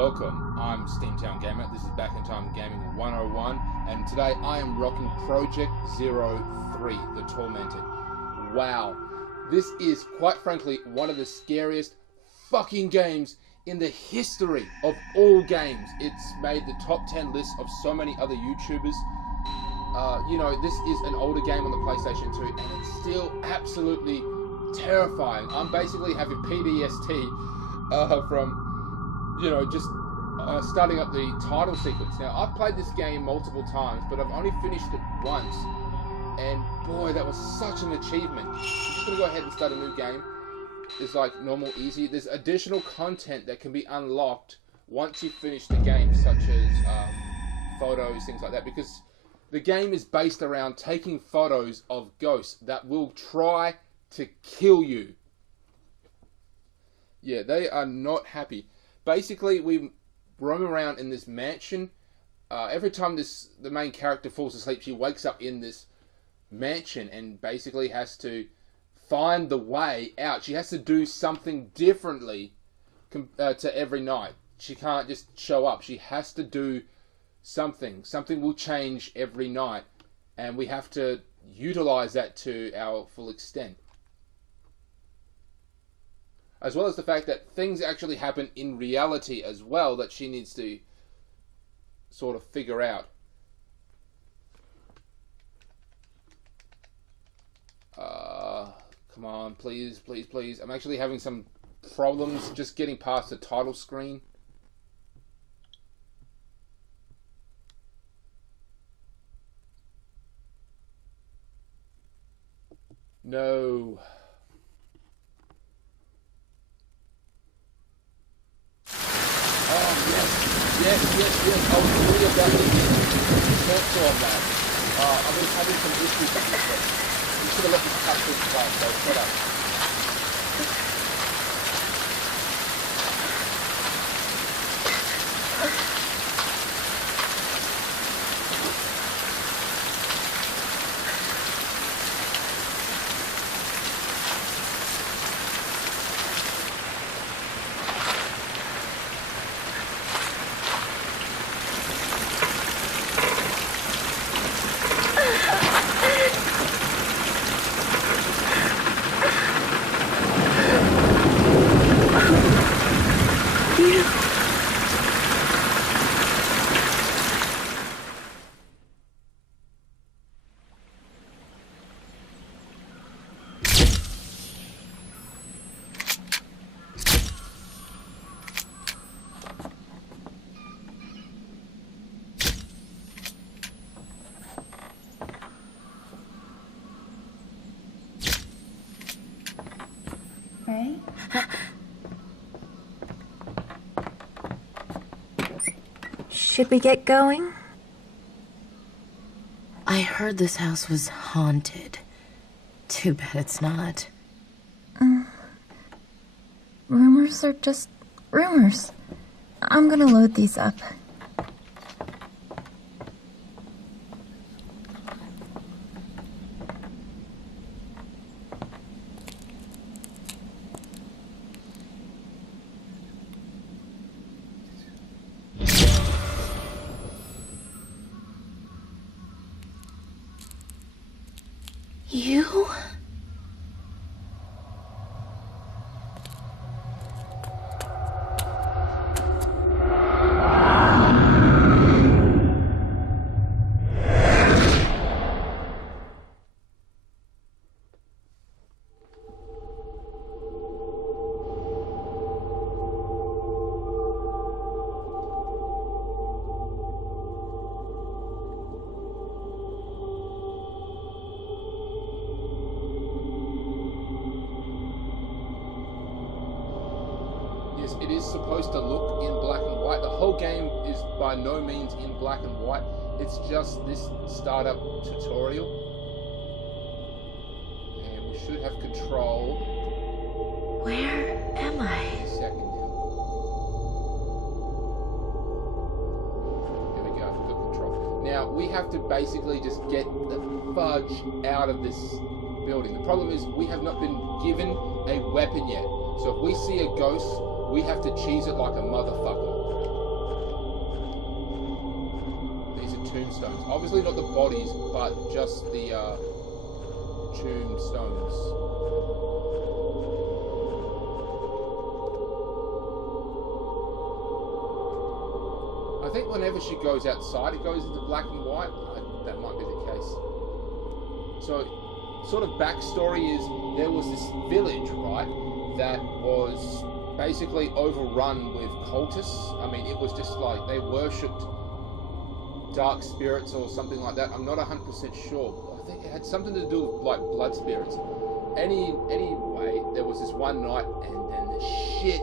welcome. I'm Steamtown Gamer. This is Back in Time Gaming 101, and today I am rocking Project Zero 3, The Tormented. Wow, this is quite frankly one of the scariest fucking games in the history of all games. It's made the top 10 lists of so many other YouTubers. This is an older game on the PlayStation 2, and it's still absolutely terrifying. I'm basically having PTSD from starting up the title sequence. Now, I've played this game multiple times, but I've only finished it once, and boy, that was such an achievement. I'm just going to go ahead and start a new game. It's like normal, easy. There's additional content that can be unlocked once you finish the game, such as photos, things like that, because the game is based around taking photos of ghosts that will try to kill you. Yeah, they are not happy. Basically, we roam around in this mansion. Every time the main character falls asleep, she wakes up in this mansion and basically has to find the way out. She has to do something differently to every night. She can't just show up. She has to do something. Something will change every night, and we have to utilize that to our full extent. As well as the fact that things actually happen in reality as well that she needs to sort of figure out. Come on, please, please, please. I'm actually having some problems just getting past the title screen. No. Yes. I was really about to cancel on that. I've been having some issues with this, but you should have let me cut this part, so shut up. Should we get going? I heard this house was haunted. Too bad it's not. Rumors are just rumors. I'm gonna load these up. You? It is supposed to look in black and white. The whole game is by no means in black and white. It's just this startup tutorial. And we should have control. Where am I? Any second now. Here we go, I've got control. Now, we have to basically just get the fudge out of this building. The problem is we have not been given a weapon yet. So if we see a ghost, we have to cheese it like a motherfucker. tombstones. Obviously not the bodies, but just the tombstones. I think whenever she goes outside, it goes into black and white. That might be the case. So, sort of backstory is there was this village, right, that was basically overrun with cultists. I mean, it was just like they worshipped dark spirits or something like that. I'm not 100% sure. I think it had something to do with like blood spirits. Anyway, there was this one night, and then the shit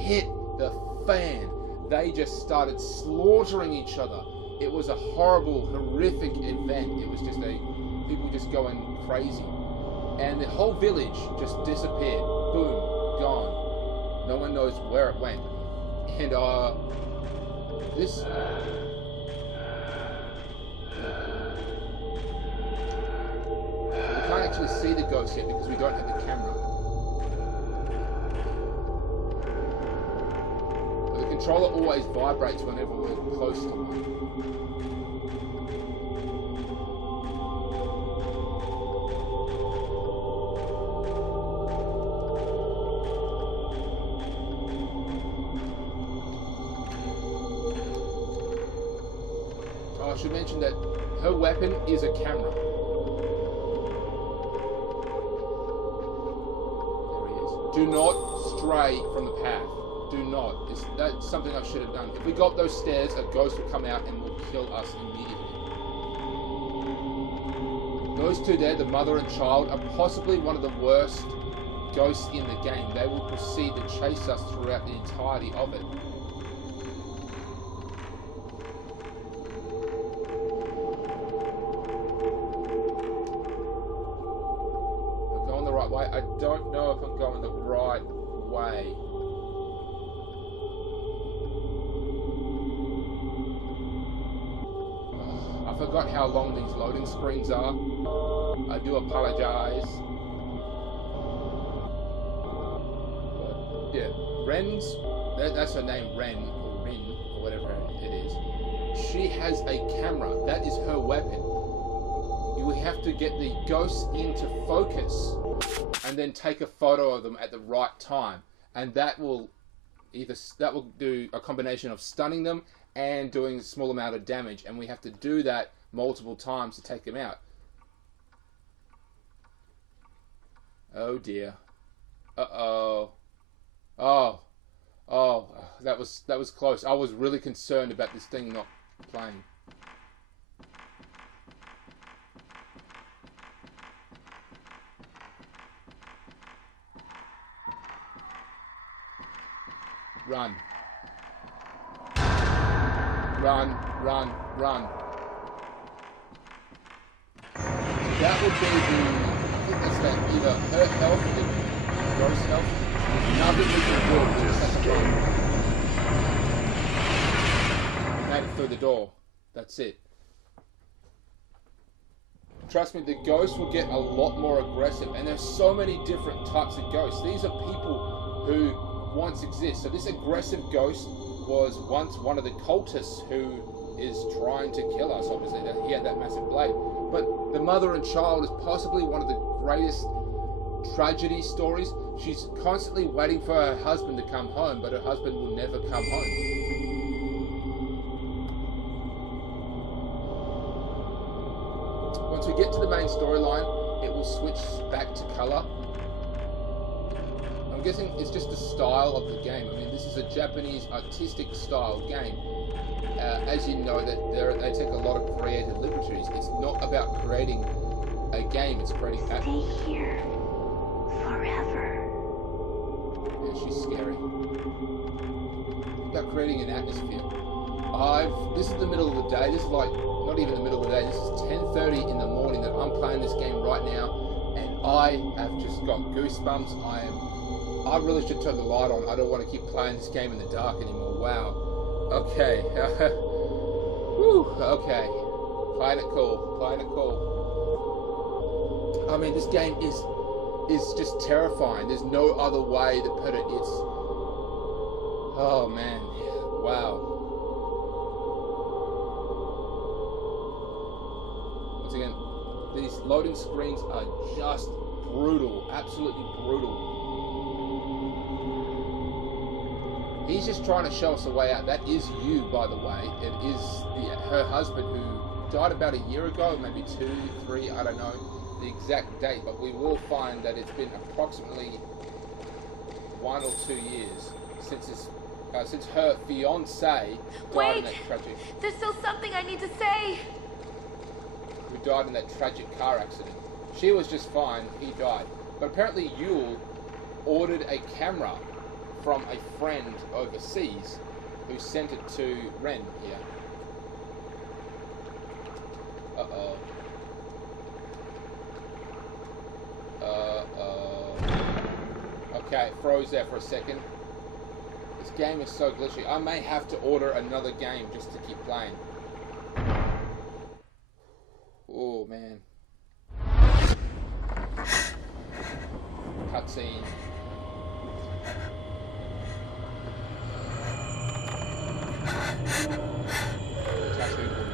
hit the fan. They just started slaughtering each other. It was a horrible, horrific event. It was just people just going crazy. And the whole village just disappeared. Boom, gone. No one knows where it went. And this... We can't actually see the ghost yet because we don't have the camera. The controller always vibrates whenever we're close to one. I should mention that her weapon is a camera. There he is. Do not stray from the path. Do not. That's something I should have done. If we go up those stairs, a ghost will come out and will kill us immediately. Those two there, the mother and child, are possibly one of the worst ghosts in the game. They will proceed to chase us throughout the entirety of it. I don't know if I'm going the right way. I forgot how long these loading screens are. I do apologize. But yeah, Ren's, that's her name, Ren, or Rin, or whatever it is. She has a camera. That is her weapon. You have to get the ghosts into focus and then take a photo of them at the right time, and that will do a combination of stunning them and doing a small amount of damage, and we have to do that multiple times to take them out. Oh dear. Uh-oh. Oh, that was close. I was really concerned about this thing not playing. Run. Run, run, run. That would be the... I think that's that either her health or the ghost health. Nothing we can do. We just have to run. Made it through the door. That's it. Trust me, the ghosts will get a lot more aggressive. And there's so many different types of ghosts. These are people who once exist. So this aggressive ghost was once one of the cultists who is trying to kill us. Obviously, that he had that massive blade. But the mother and child is possibly one of the greatest tragedy stories. She's constantly waiting for her husband to come home, but her husband will never come home. Once we get to the main storyline, it will switch back to color. I'm guessing it's just the style of the game. I mean, this is a Japanese artistic style game. As you know, that they take a lot of creative liberties. It's not about creating a game, it's creating atmosphere. Be here forever. Yeah, she's scary. It's about creating an atmosphere. This is the middle of the day. This is like, not even the middle of the day. This is 10:30 in the morning that I'm playing this game right now, and I have just got goosebumps. I really should turn the light on. I don't want to keep playing this game in the dark anymore. Wow. Okay. Whew. Okay. Playing it cool. Playing it cool. I mean, this game is just terrifying. There's no other way to put it. It's... Oh, man. Wow. these loading screens are just brutal, absolutely brutal. He's just trying to show us a way out. That is you, by the way. It is her husband who died about a year ago, maybe 2, 3, I don't know the exact date, but we will find that it's been approximately 1 or 2 years since her fiance died in that tragic. There's still something I need to say. Who died in that tragic car accident. She was just fine. He died, but apparently Yule ordered a camera from a friend overseas who sent it to Ren here. Uh-oh. Okay, it froze there for a second. This game is so glitchy. I may have to order another game just to keep playing. Oh, man. Cutscene. Tattooed woman.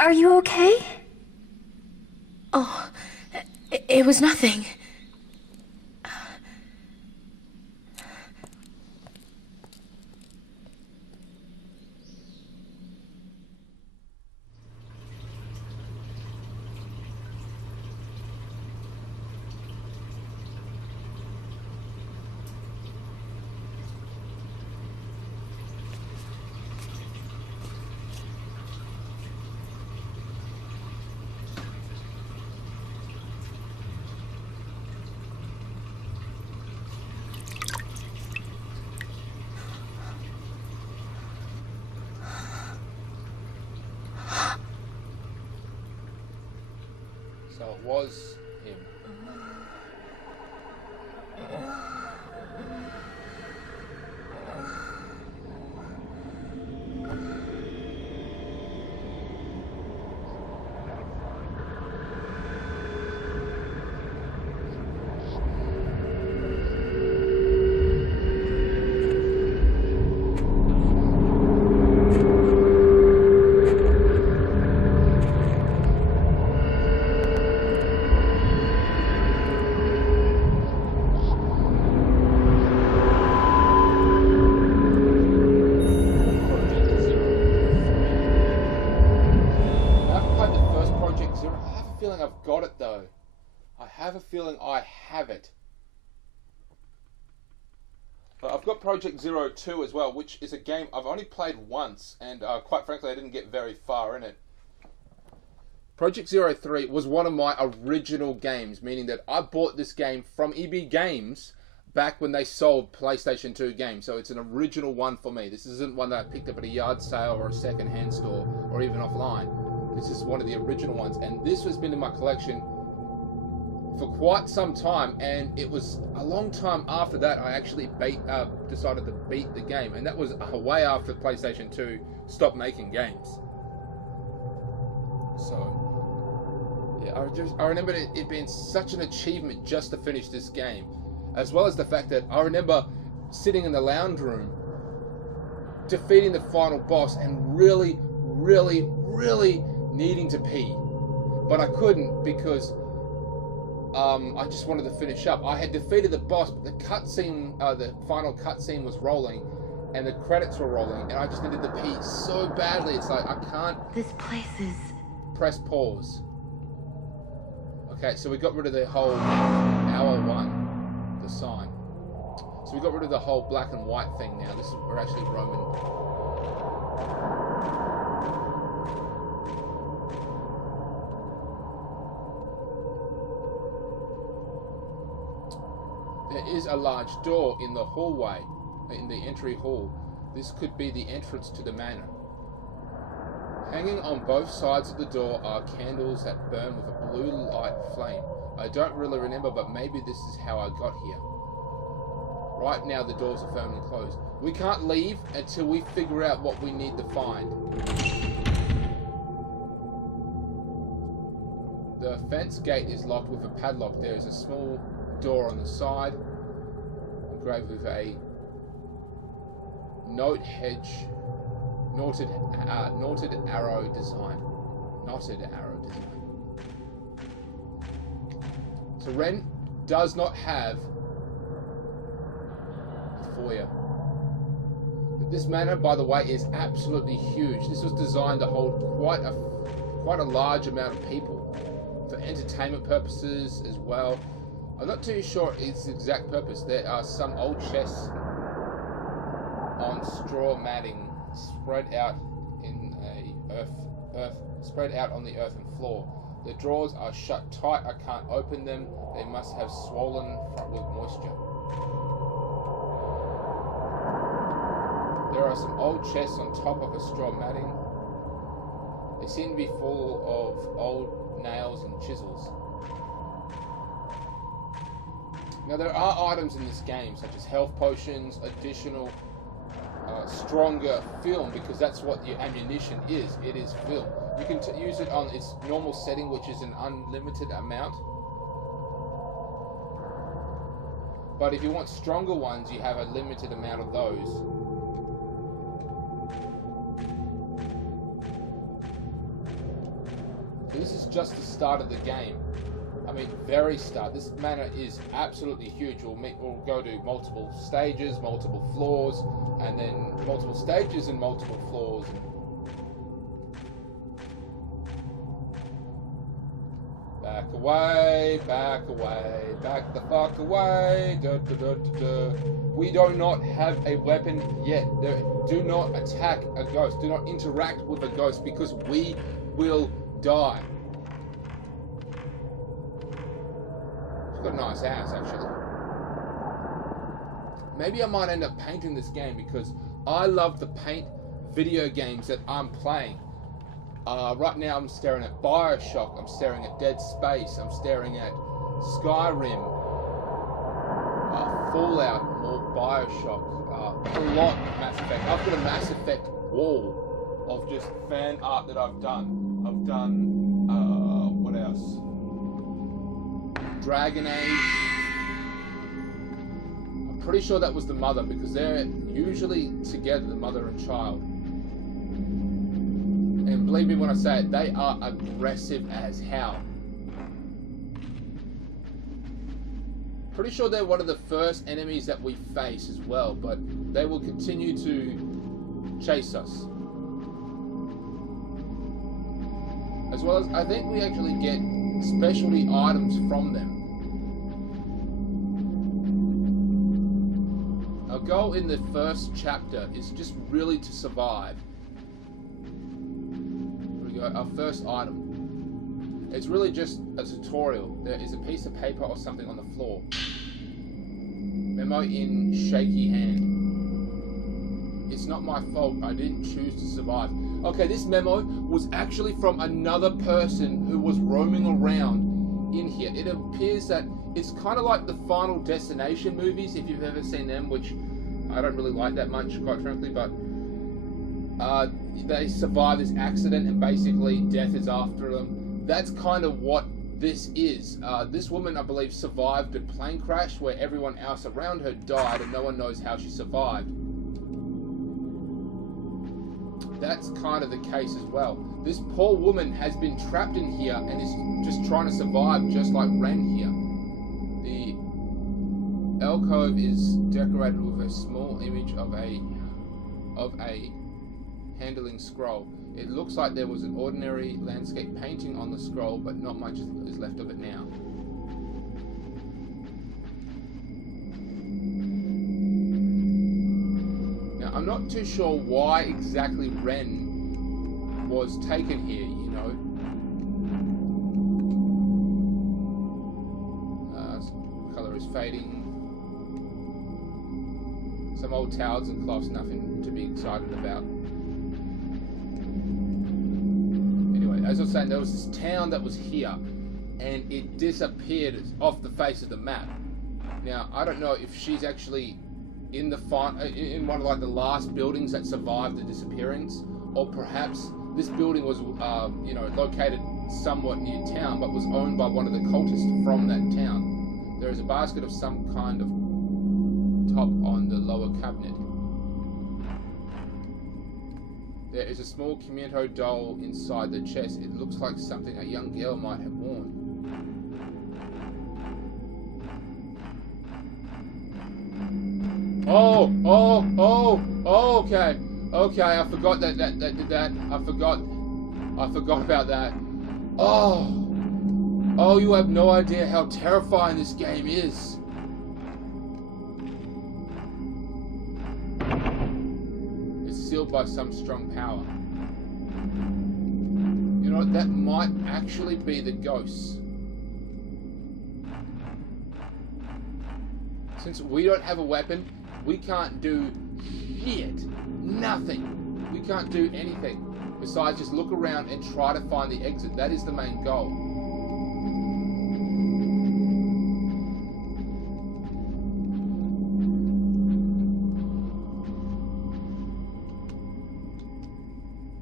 Are you okay? Oh, it was nothing. So it was him. I've got it though. I have a feeling I have it. But I've got Project Zero 2 as well, which is a game I've only played once, and quite frankly I didn't get very far in it. Project Zero 3 was one of my original games, meaning that I bought this game from EB Games back when they sold PlayStation 2 games, so it's an original one for me. This isn't one that I picked up at a yard sale or a second-hand store or even offline. This is one of the original ones, and this has been in my collection for quite some time, and it was a long time after that I actually decided to beat the game, and that was way after PlayStation 2 stopped making games. So yeah, I remember it being such an achievement just to finish this game, as well as the fact that I remember sitting in the lounge room defeating the final boss and really needing to pee, but I couldn't because I just wanted to finish up. I had defeated the boss, but the cutscene, the final cutscene was rolling, and the credits were rolling, and I just needed to pee so badly. It's like I can't. This place is. Press pause. Okay, so we got rid of the whole hour one, the sign. So we got rid of the whole black and white thing now. We're actually roaming. There is a large door in the hallway, in the entry hall. This could be the entrance to the manor. Hanging on both sides of the door are candles that burn with a blue light flame. I don't really remember, but maybe this is how I got here. Right now the doors are firmly closed. We can't leave until we figure out what we need to find. The fence gate is locked with a padlock. There is a small door on the side, engraved with a knotted arrow design. Knotted arrow design. So Ren does not have a foyer. This manor, by the way, is absolutely huge. This was designed to hold quite a large amount of people for entertainment purposes as well. I'm not too sure its exact purpose. There are some old chests on straw matting spread out in spread out on the earthen floor. The drawers are shut tight. I can't open them. They must have swollen with moisture. There are some old chests on top of a straw matting. They seem to be full of old nails and chisels. Now there are items in this game such as health potions, additional stronger film, because that's what your ammunition is. It is film. You can use it on its normal setting, which is an unlimited amount. But if you want stronger ones, you have a limited amount of those. So this is just the start of the game. I mean, very start. This manor is absolutely huge. We'll go to multiple stages, multiple floors, and then multiple stages and multiple floors. Back away, back away, back the fuck away. Da, da, da, da, da. We do not have a weapon yet. Do not attack a ghost. Do not interact with a ghost, because we will die. It's got a nice house, actually. Maybe I might end up painting this game, because I love to paint video games that I'm playing. Right now I'm staring at Bioshock, I'm staring at Dead Space, I'm staring at Skyrim, Fallout, more Bioshock, a lot of Mass Effect. I've got a Mass Effect wall of just fan art that I've done. I've done, what else? Dragon Age. I'm pretty sure that was the mother, because they're usually together, the mother and child. And believe me when I say it, they are aggressive as hell. Pretty sure they're one of the first enemies that we face as well, but they will continue to chase us. As well as, I think we actually get specialty items from them. Our goal in the first chapter is just really to survive. Our first item. It's really just a tutorial. There is a piece of paper or something on the floor. Memo in shaky hand. It's not my fault. I didn't choose to survive. Okay, this memo was actually from another person who was roaming around in here. It appears that it's kind of like the Final Destination movies, if you've ever seen them, which I don't really like that much, quite frankly, but they survive this accident and basically death is after them. That's kind of what this is. This woman, I believe, survived a plane crash where everyone else around her died and no one knows how she survived. That's kind of the case as well. This poor woman has been trapped in here and is just trying to survive, just like Ren here. The alcove is decorated with a small image of a handling scroll. It looks like there was an ordinary landscape painting on the scroll, but not much is left of it now. Now, I'm not too sure why exactly Ren was taken here, you know. Colour is fading. Some old towels and cloths, nothing to be excited about. Anyway, as I was saying, there was this town that was here, and it disappeared off the face of the map. Now, I don't know if she's actually in one of like the last buildings that survived the disappearance, or perhaps this building was, you know, located somewhat near town, but was owned by one of the cultists from that town. There is a basket of some kind of top on the lower cabinet. There is a small Kimento doll inside the chest. It looks like something a young girl might have worn. Oh, okay. Okay, I forgot that did that. I forgot about that. Oh, you have no idea how terrifying this game is. It's sealed by some strong power. You know what? That might actually be the ghosts. Since we don't have a weapon, we can't do shit. Nothing. We can't do anything besides just look around and try to find the exit. That is the main goal.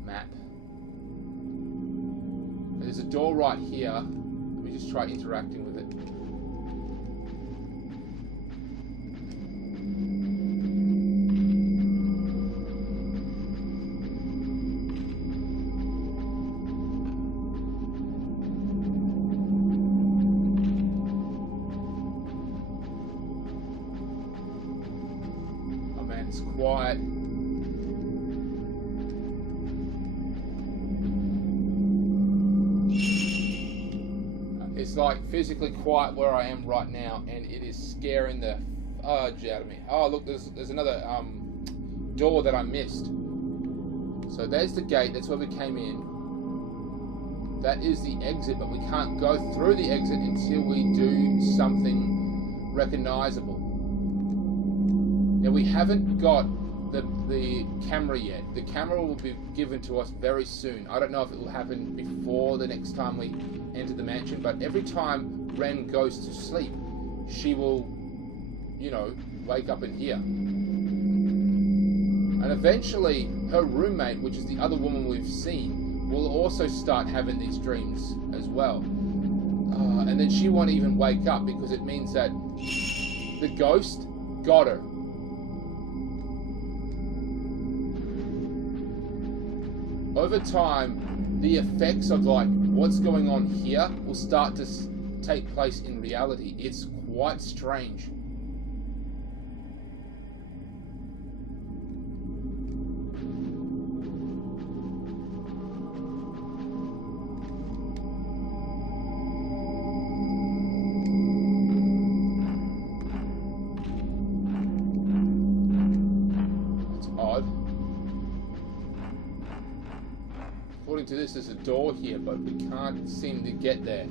Map. There's a door right here. Let me just try interacting with it. It's quiet. It's like physically quiet where I am right now, and it is scaring the fudge out of me. Oh, look, there's another door that I missed. So there's the gate. That's where we came in. That is the exit, but we can't go through the exit until we do something recognizable. Now, we haven't got the camera yet. The camera will be given to us very soon. I don't know if it will happen before the next time we enter the mansion, but every time Ren goes to sleep, she will, you know, wake up in here. And eventually, her roommate, which is the other woman we've seen, will also start having these dreams as well. And then she won't even wake up because it means that the ghost got her. Over time, the effects of like what's going on here will start to take place in reality. It's quite strange. It's odd. According to this, there's a door here, but we can't seem to get there.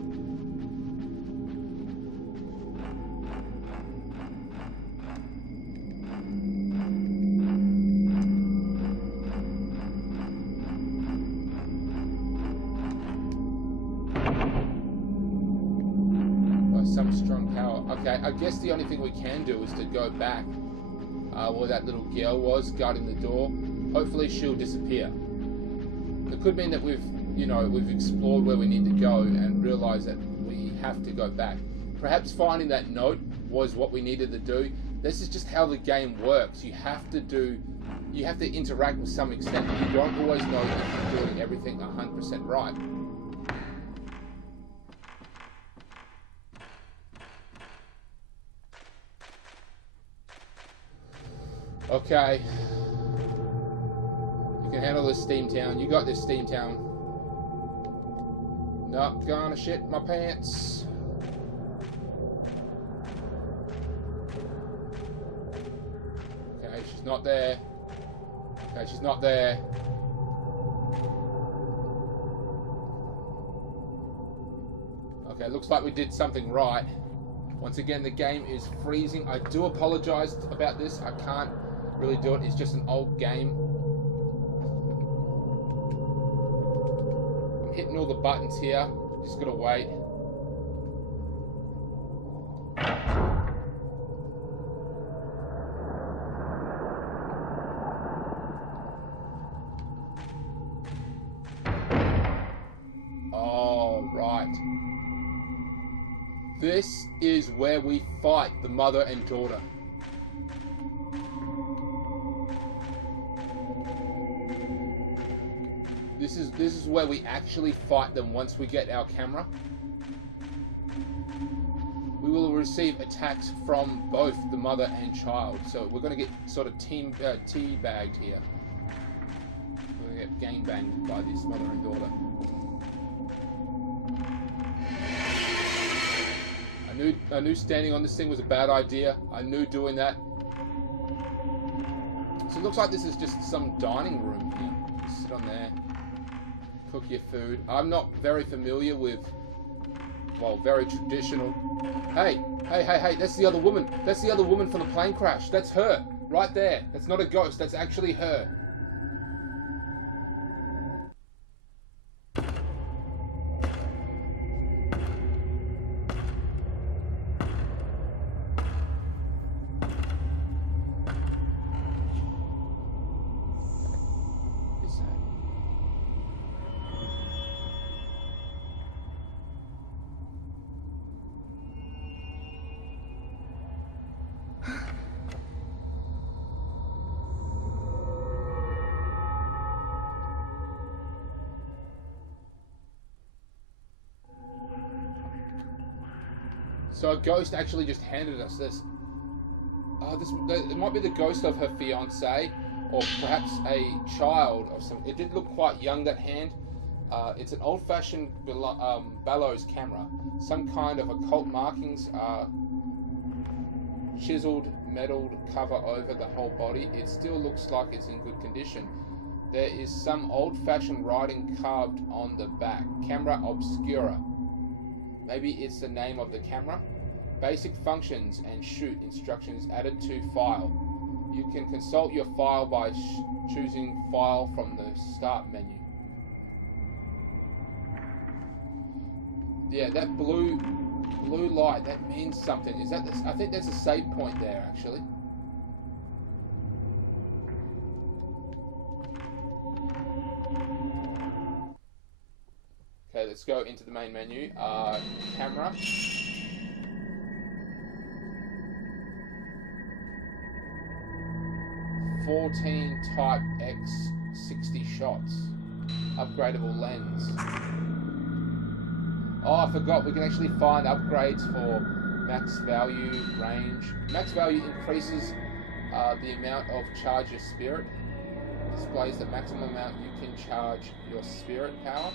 By some strong power. Okay, I guess the only thing we can do is to go back where that little girl was guarding the door. Hopefully she'll disappear. It could mean that we've explored where we need to go and realized that we have to go back. Perhaps finding that note was what we needed to do. This is just how the game works. You have to interact with some extent. You don't always know if you're doing everything 100% right. Okay. You can handle this, Steamtown. You got this, Steamtown. Not gonna shit my pants. Okay, she's not there. Okay, she's not there. Okay, looks like we did something right. Once again, the game is freezing. I do apologize about this. I can't really do it. It's just an old game. I'm hitting all the buttons here. Just gotta wait. Oh, right. This is where we fight the mother and daughter. This is where we actually fight them once we get our camera. We will receive attacks from both the mother and child. So we're going to get sort of teabagged here. We're going to get gangbanged by this mother and daughter. I knew standing on this thing was a bad idea. I knew doing that. So it looks like this is just some dining room here. Just sit on there. Cook your food. I'm not very familiar with, well, very traditional. Hey, that's the other woman. That's the other woman from the plane crash. That's her, right there. That's not a ghost, that's actually her. So a ghost actually just handed us this. It might be the ghost of her fiance, or perhaps a child of some. It did look quite young, that hand. It's an old-fashioned bellows camera. Some kind of occult markings are chiseled, metalled cover over the whole body. It still looks like it's in good condition. There is some old-fashioned writing carved on the back. Camera obscura. Maybe it's the name of the camera. Basic functions and shoot instructions added to file. You can consult your file by choosing file from the start menu. Yeah, that blue light, that means something. Is that this? I think there's a save point there actually. Okay, let's go into the main menu. Camera. .14 Type X 60 shots. Upgradable lens. Oh, I forgot. We can actually find upgrades for max value, range. Max value increases the amount of charge your spirit. Displays the maximum amount you can charge your spirit power.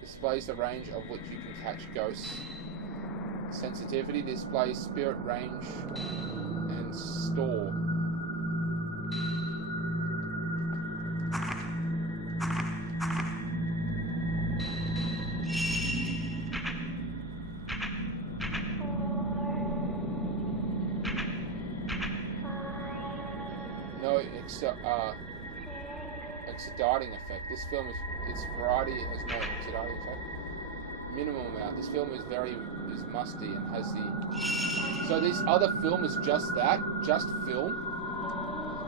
Displays the range of which you can catch ghosts. Sensitivity displays spirit range and store. No exciting effect. This film is, its variety has no exciting effect. Minimum amount. This film is musty and has the. So this other film is just that, just film,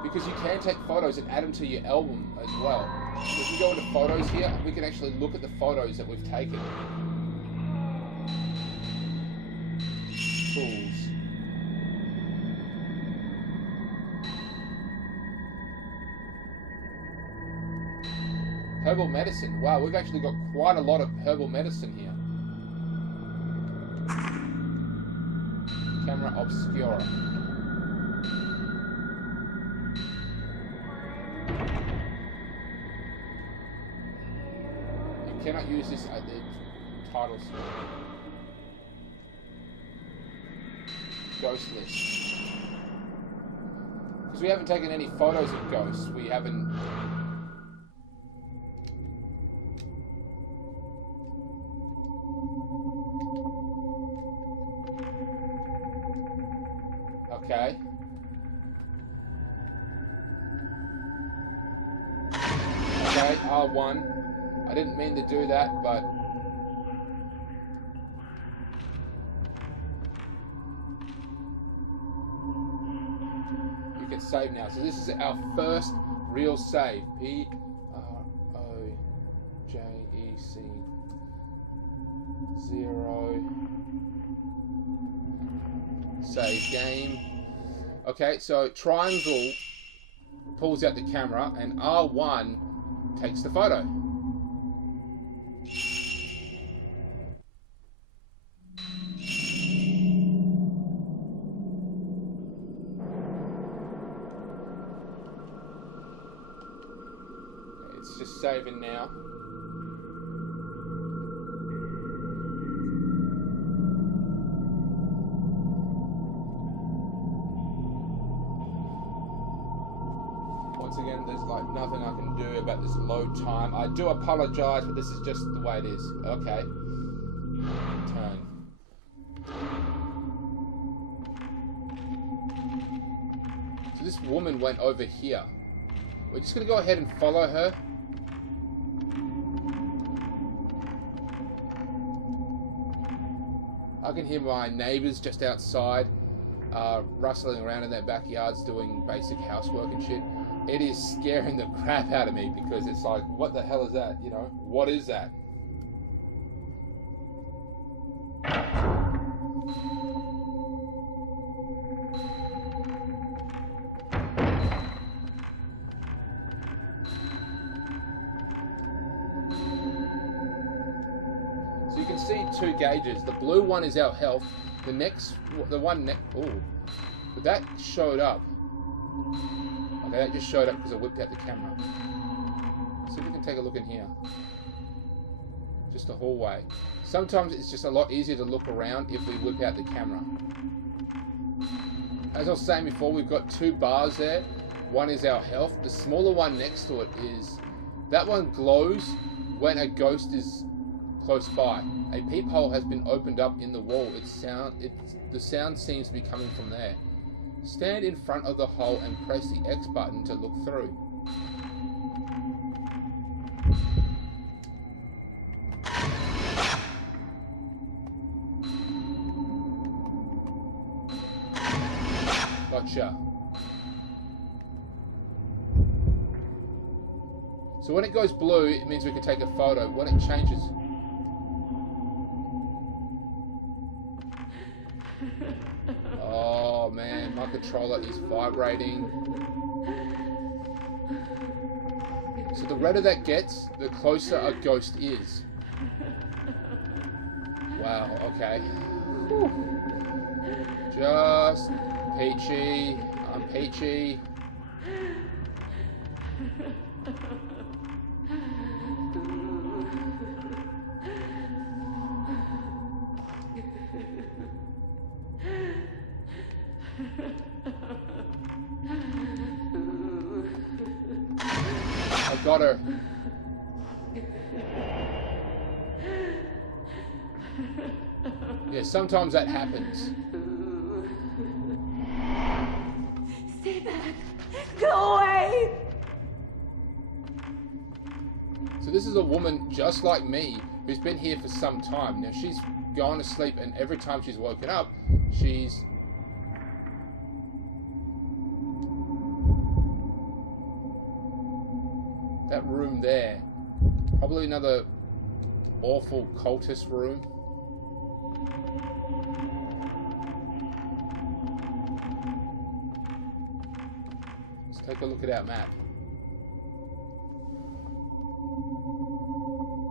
because you can take photos and add them to your album as well. So if you go into photos here, we can actually look at the photos that we've taken. Tools. Herbal medicine. Wow, we've actually got quite a lot of herbal medicine here. Camera obscura. You cannot use this at the title screen. Ghost list. Because we haven't taken any photos of ghosts. We haven't. Okay. 101. I didn't mean to do that, but you can save now. So this is our first real save. PROJEC 0. Save game. Okay, so triangle pulls out the camera and R1 takes the photo. It's just saving now. Once again, there's like nothing I can do about this load time. I do apologize, but this is just the way it is. Okay. Turn. So this woman went over here. We're just going to go ahead and follow her. I can hear my neighbors just outside rustling around in their backyards doing basic housework and shit. It is scaring the crap out of me because it's like, what the hell is that? You know, what is that? So you can see two gauges. The blue one is our health. The one next, oh, but that showed up. Okay, that just showed up because I whipped out the camera. See if we can take a look in here. Just a hallway. Sometimes it's just a lot easier to look around if we whip out the camera. As I was saying before, we've got two bars there. One is our health. The smaller one next to it is... that one glows when a ghost is close by. A peephole has been opened up in the wall. The sound seems to be coming from there. Stand in front of the hole and press the X button to look through. Gotcha. So when it goes blue, it means we can take a photo. When it changes... oh man, my controller is vibrating. So the redder that gets, the closer a ghost is. Wow, okay. Just peachy. I'm peachy. I got her. Yeah, sometimes that happens. Stay back. Go away. So this is a woman just like me who's been here for some time. Now she's gone to sleep and every time she's woken up, she's... that room there. Probably another awful cultist room. Let's take a look at our map.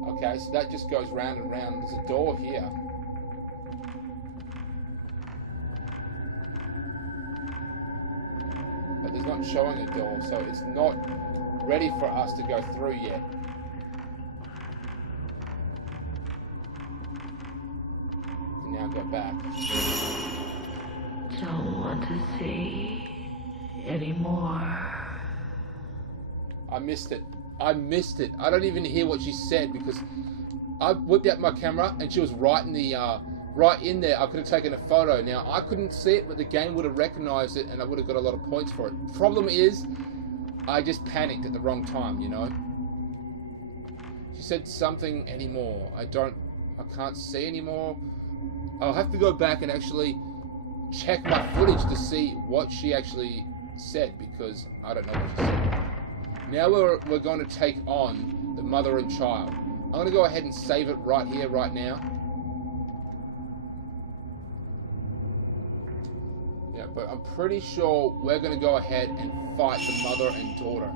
Okay, so that just goes round and round. There's a door here. But there's not showing a door, so it's not ready for us to go through yet. And now go back. Don't want to see anymore. I missed it. I missed it. I don't even hear what she said because I whipped out my camera and she was right in the right in there. I could have taken a photo. Now I couldn't see it, but the game would have recognized it and I would have got a lot of points for it. Problem is, I just panicked at the wrong time, you know. She said something anymore. I can't see anymore. I'll have to go back and actually check my footage to see what she actually said, because I don't know what she said. Now we're going to take on the mother and child. I'm going to go ahead and save it right here, right now. Yeah, but I'm pretty sure we're going to go ahead and fight the mother and daughter.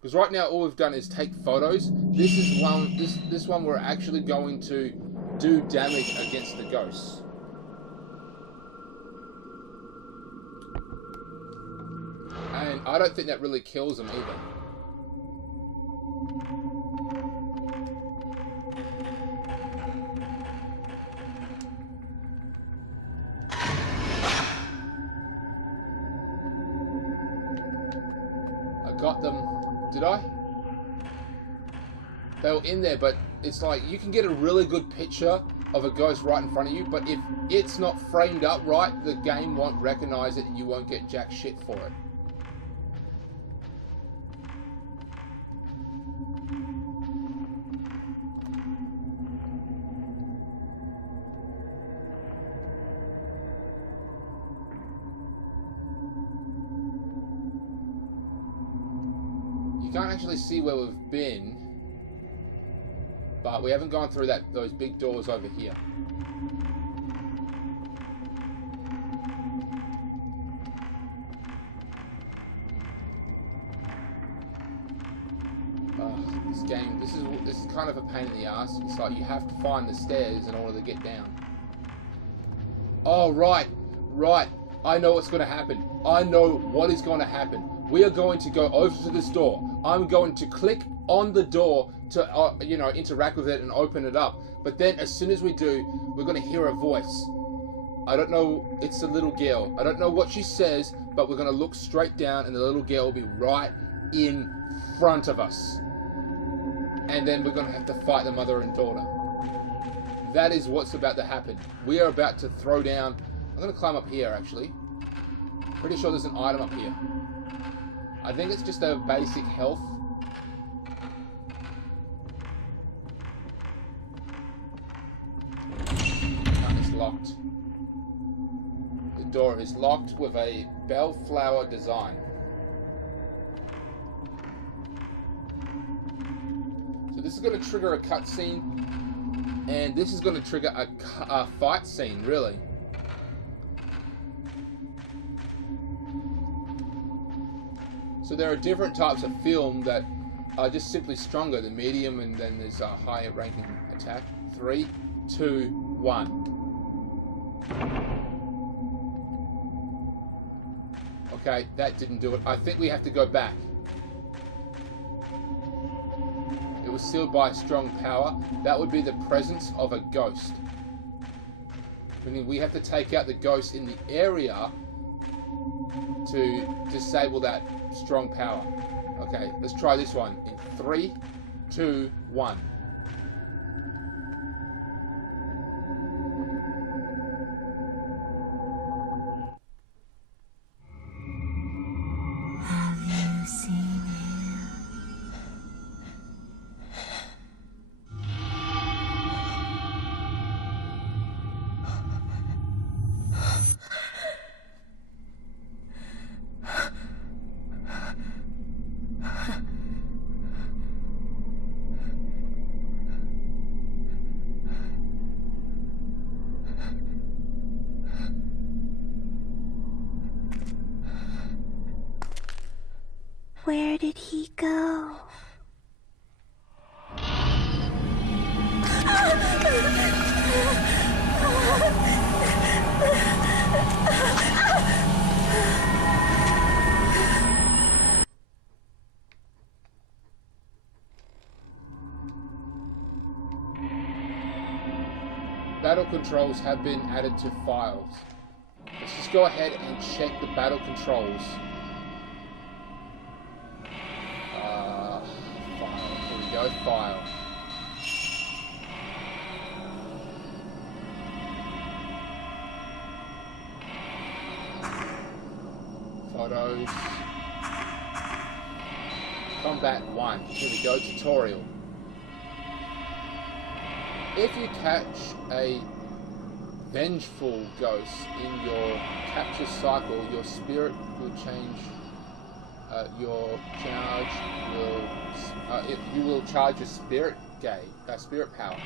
Because right now all we've done is take photos. This one we're actually going to do damage against the ghosts. And I don't think that really kills them either. I got them. Did I? They were in there, but it's like you can get a really good picture of a ghost right in front of you, but if it's not framed up right, the game won't recognize it and you won't get jack shit for it. You can't actually see where we've been, but we haven't gone through those big doors over here. This game, this is kind of a pain in the ass. It's like you have to find the stairs in order to get down. Oh, right. I know what's going to happen. I know what is going to happen. We are going to go over to this door. I'm going to click on the door to, interact with it and open it up. But then as soon as we do, we're going to hear a voice. I don't know, it's a little girl. I don't know what she says, but we're going to look straight down and the little girl will be right in front of us. And then we're going to have to fight the mother and daughter. That is what's about to happen. We are about to throw down... I'm going to climb up here, actually. Pretty sure there's an item up here. I think it's just a basic health. No, it's locked. The door is locked with a bellflower design. So this is going to trigger a cutscene. And this is going to trigger a fight scene, really. So there are different types of film that are just simply stronger. The medium, and then there's a higher ranking attack. 3, 2, 1. Okay, that didn't do it. I think we have to go back. It was sealed by strong power. That would be the presence of a ghost. Meaning we have to take out the ghost in the area to disable that strong power. Okay, let's try this one. In 3, 2, 1. Have you seen him? Where did he go? Battle controls have been added to files. Let's just go ahead and check the battle controls. File. Here we go. File. Photos. Combat 1. Here we go, tutorial. If you catch a vengeful ghost in your capture cycle, your spirit will change. Your charge will. You will charge your spirit spirit power.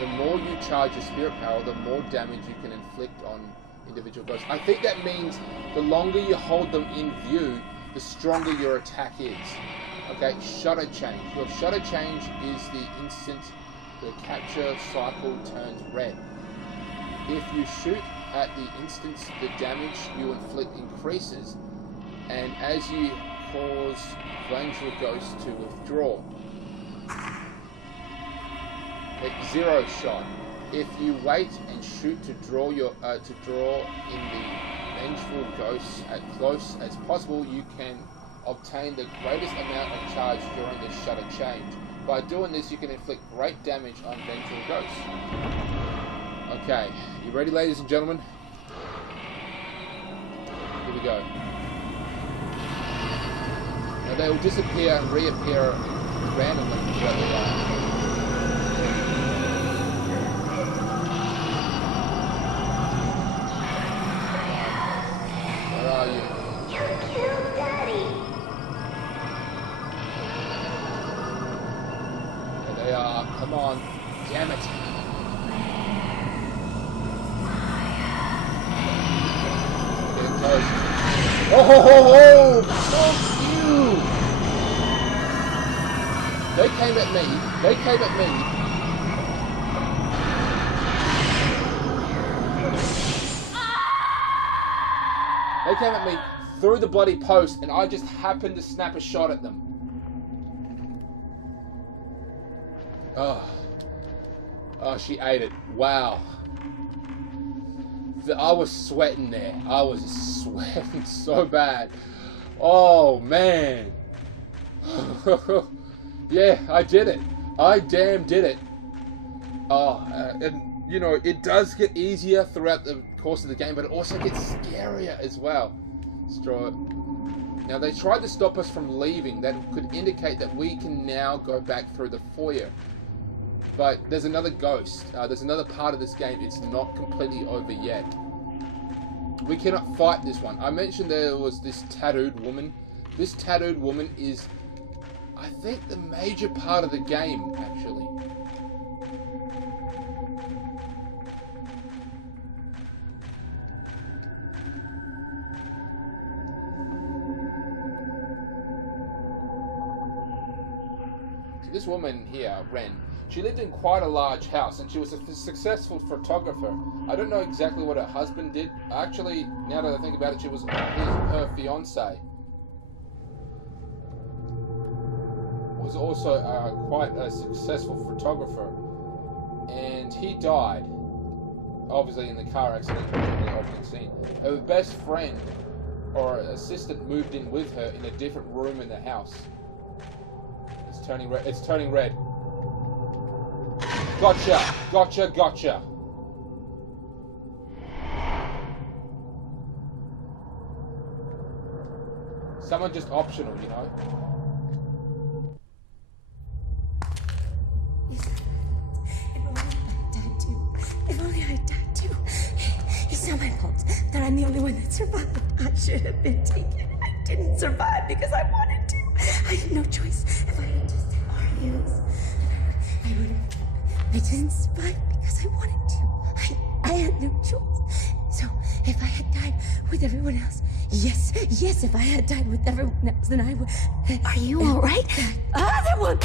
The more you charge your spirit power, the more damage you can inflict on individual ghosts. I think that means the longer you hold them in view, the stronger your attack is. Okay, shutter change. Your shutter change is the instant the capture cycle turns red. If you shoot at the instance, the damage you inflict increases, and as you cause vengeful ghosts to withdraw. At zero shot, if you wait and shoot to draw in the vengeful ghosts as close as possible, you can obtain the greatest amount of charge during the shutter change. By doing this, you can inflict great damage on vengeful ghosts. Okay, you ready, ladies and gentlemen? Here we go. Now they will disappear and reappear randomly where they are. Where are you? You killed Daddy. There they are. Come on. Damn it. Getting close. Oh ho ho ho! Fuck you! They came at me. They came at me. They came at me through the bloody post, and I just happened to snap a shot at them. Oh, she ate it. Wow. I was sweating there. I was sweating so bad. Oh, man. Yeah, I did it. I damn did it. Oh, and you know, it does get easier throughout the course of the game, but it also gets scarier as well. Destroy it. Now, they tried to stop us from leaving. That could indicate that we can now go back through the foyer. But there's another ghost. There's another part of this game. It's not completely over yet. We cannot fight this one. I mentioned there was this tattooed woman. This tattooed woman is, I think, the major part of the game, actually. So this woman here, Ren, she lived in quite a large house, and she was a successful photographer. I don't know exactly what her husband did. Actually, now that I think about it, she was her fiance. Was also quite a successful photographer, and he died, obviously in the car accident in the opening scene. Her best friend or assistant moved in with her in a different room in the house. It's turning red. It's turning red. Gotcha! Gotcha! Gotcha! Someone just optional, you know? If only I died too. It's not my fault that I'm the only one that survived. I should have been taken. I didn't survive because I wanted to. I had no choice. If I had just had Arius, I would have. I didn't survive because I wanted to. I had no choice. So if I had died with everyone else, yes, if I had died with everyone else, then I would. Are you all right? Other one.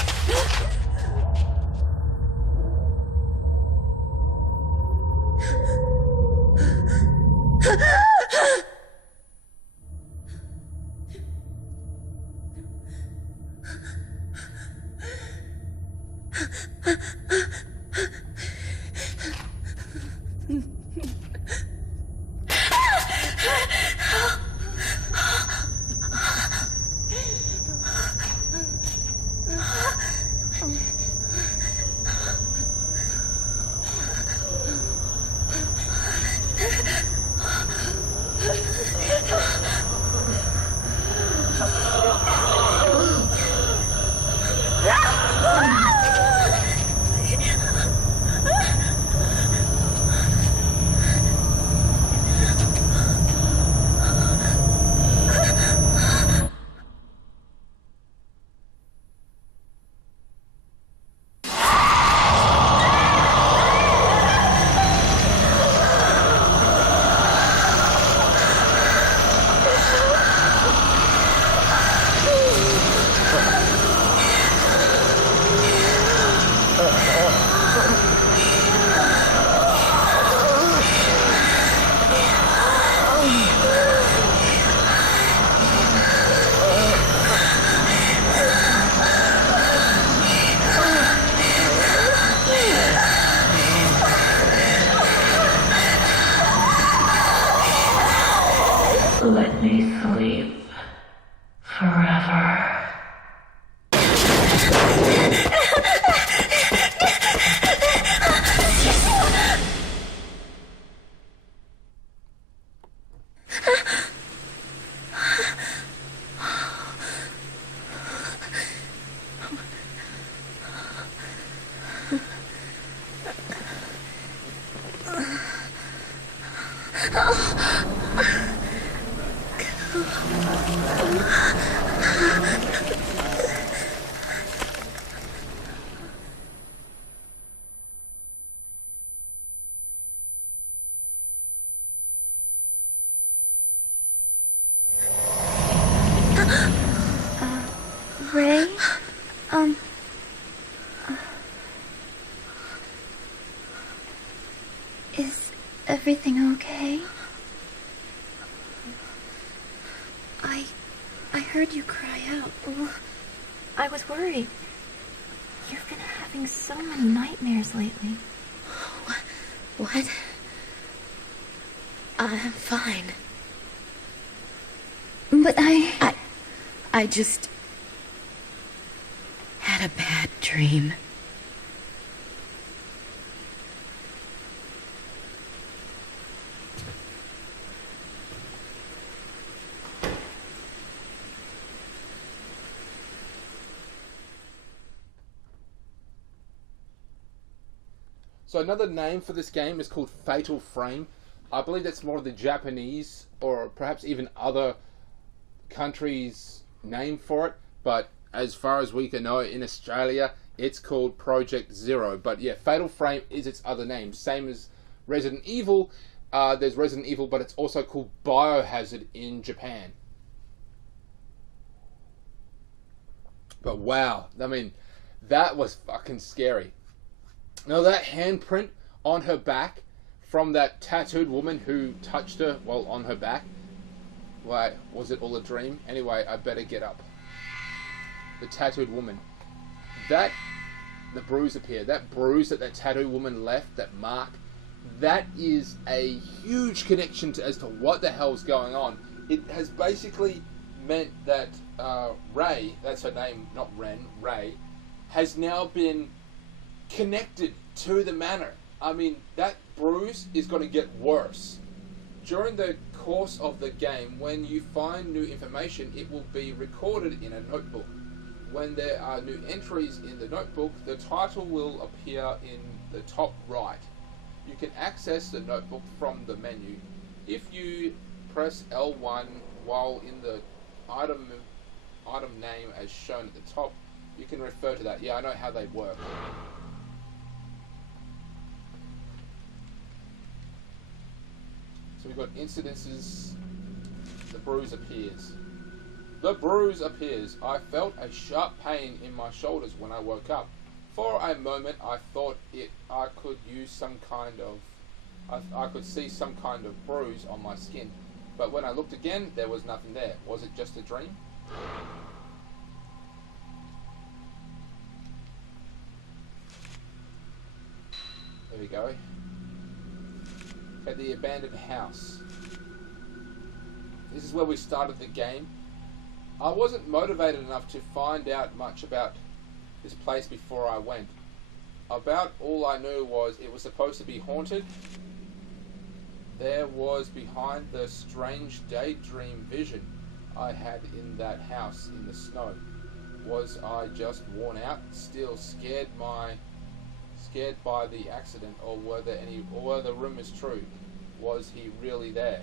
Ray? Is everything okay? I heard you cry out. I was worried. You've been having so many nightmares lately. What? I'm fine. But I just had a bad dream. So another name for this game is called Fatal Frame. I believe that's more of the Japanese or perhaps even other countries' name for it. But as far as we can know, in Australia, it's called Project Zero. But yeah, Fatal Frame is its other name. Same as Resident Evil. There's Resident Evil, but it's also called Biohazard in Japan. But wow, I mean, that was fucking scary. Now that handprint on her back from that tattooed woman who touched her while on her back. Why, was it all a dream? Anyway, I better get up. The tattooed woman. The bruise appeared. That bruise that tattooed woman left, that mark, that is a huge connection as to what the hell's going on. It has basically meant that Ray, that's her name, not Ren, Ray, has now been connected to the manor. I mean, that bruise is going to get worse. During the course of the game, when you find new information, it will be recorded in a notebook. When there are new entries in the notebook, the title will appear in the top right. You can access the notebook from the menu. If you press L1 while in the item name as shown at the top, you can refer to that. Yeah, I know how they work. So we've got incidences. The bruise appears. The bruise appears. I felt a sharp pain in my shoulders when I woke up. For a moment, I thought I could use some kind of, I could see some kind of bruise on my skin. But when I looked again, there was nothing there. Was it just a dream? There we go. At the abandoned house. This is where we started the game. I wasn't motivated enough to find out much about this place before I went. About all I knew was it was supposed to be haunted. There was behind the strange daydream vision I had in that house in the snow. Was I just worn out, still scared by the accident, or were the rumors true? Was he really there?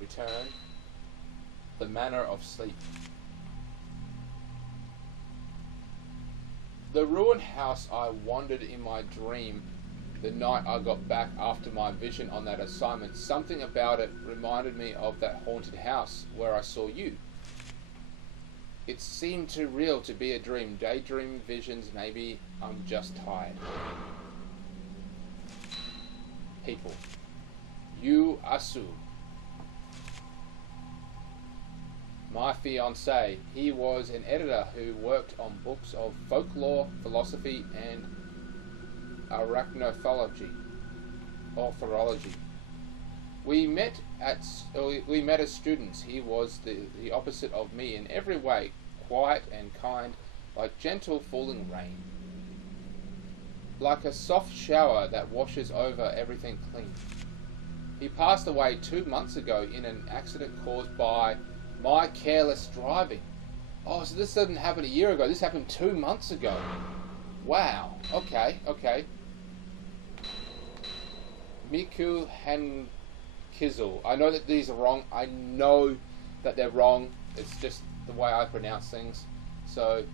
Return. The manner of sleep. The ruined house I wandered in my dream the night I got back after my vision on that assignment. Something about it reminded me of that haunted house where I saw you. It seemed too real to be a dream. Daydream visions, maybe I'm just tired. People. Yu Asu. My fiancé. He was an editor who worked on books of folklore, philosophy, and arachnophology, authorology. We met as students. He was the opposite of me in every way, quiet and kind, like gentle falling rain, like a soft shower that washes over everything clean. He passed away 2 months ago in an accident caused by my careless driving. Oh, so this didn't happen a year ago. This happened 2 months ago. Wow. Okay, okay. Miku Hankizel. I know that these are wrong. I know that they're wrong. It's just the way I pronounce things. So,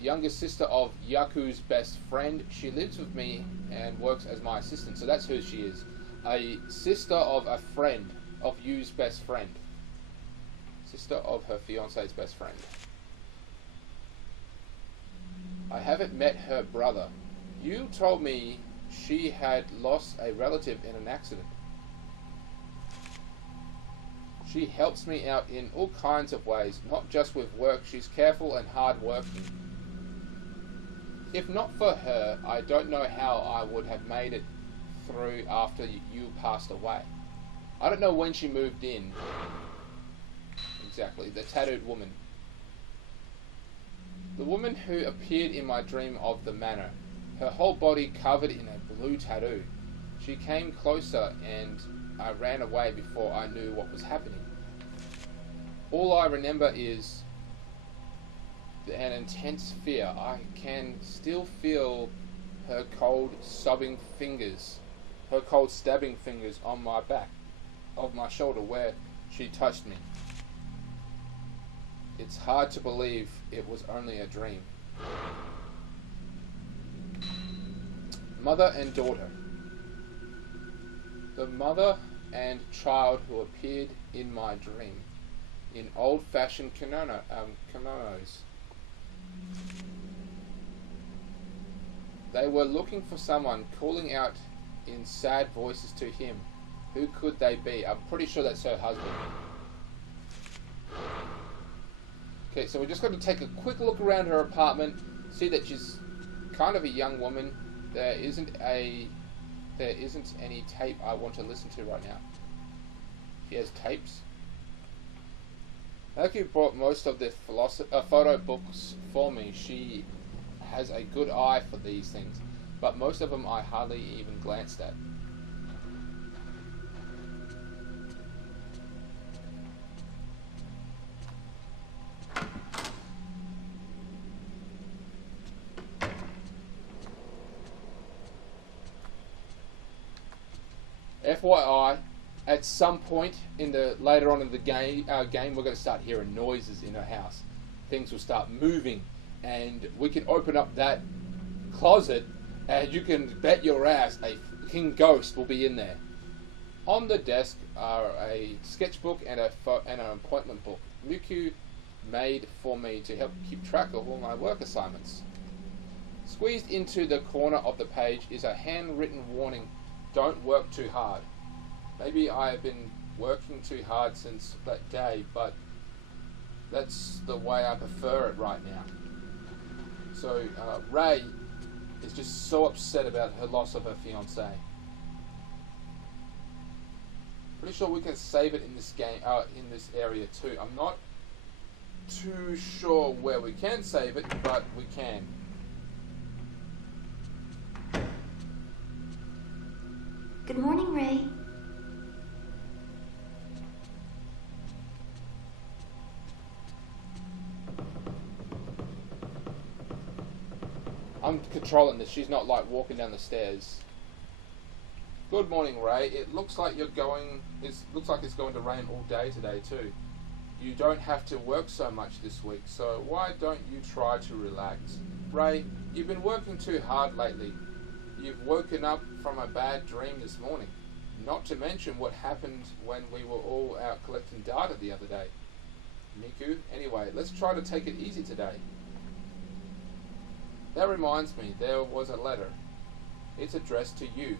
younger sister of Yaku's best friend. She lives with me and works as my assistant. So that's who she is. A sister of a friend of Yu's best friend. Sister of her fiance's best friend. I haven't met her brother. You told me she had lost a relative in an accident. She helps me out in all kinds of ways, not just with work. She's careful and hard-working. If not for her, I don't know how I would have made it through after you passed away. I don't know when she moved in. Exactly, the tattooed woman. The woman who appeared in my dream of the manor. Her whole body covered in a blue tattoo. She came closer and I ran away before I knew what was happening. All I remember is an intense fear. I can still feel her cold stabbing fingers on my back, of my shoulder where she touched me. It's hard to believe it was only a dream. Mother and daughter. The mother and child who appeared in my dream in old-fashioned kimonos. They were looking for someone, calling out in sad voices to him. Who could they be? I'm pretty sure that's her husband. Okay, so we're just going to take a quick look around her apartment, see that she's kind of a young woman. There isn't any tape I want to listen to right now. She has tapes. Aki brought most of the photo books for me. She has a good eye for these things, but most of them I hardly even glanced at. FYI, at some point later on in the game, we're going to start hearing noises in her house. Things will start moving, and we can open up that closet, and you can bet your ass a fucking ghost will be in there. On the desk are a sketchbook and an appointment book Miku made for me to help keep track of all my work assignments. Squeezed into the corner of the page is a handwritten warning: don't work too hard. Maybe I have been working too hard since that day, but that's the way I prefer it right now. So Ray is just so upset about her loss of her fiancé. Pretty sure we can save it in this game, in this area too. I'm not too sure where we can save it, but we can. Good morning, Ray. I'm controlling this. She's not like walking down the stairs. Good morning, Ray. It looks like it's going to rain all day today too. You don't have to work so much this week, so why don't you try to relax? Ray, you've been working too hard lately. You've woken up from a bad dream this morning. Not to mention what happened when we were all out collecting data the other day. Miku, anyway, let's try to take it easy today. That reminds me, there was a letter. It's addressed to you.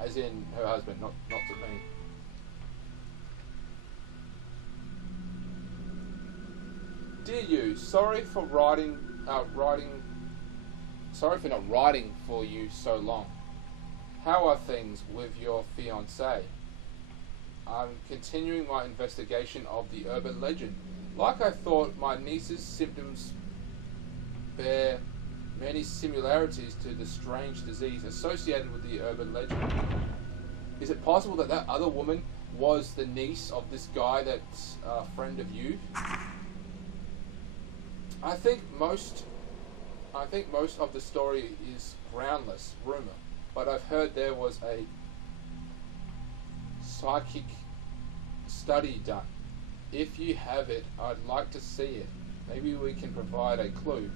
As in her husband, not to me. Dear you, sorry for not writing for you so long. How are things with your fiancé? I'm continuing my investigation of the urban legend. Like I thought, my niece's symptoms bear many similarities to the strange disease associated with the urban legend. Is it possible that that other woman was the niece of this guy that's a friend of you? I think most of the story is groundless rumor, but I've heard there was a psychic study done. If you have it, I'd like to see it. Maybe we can provide a clue.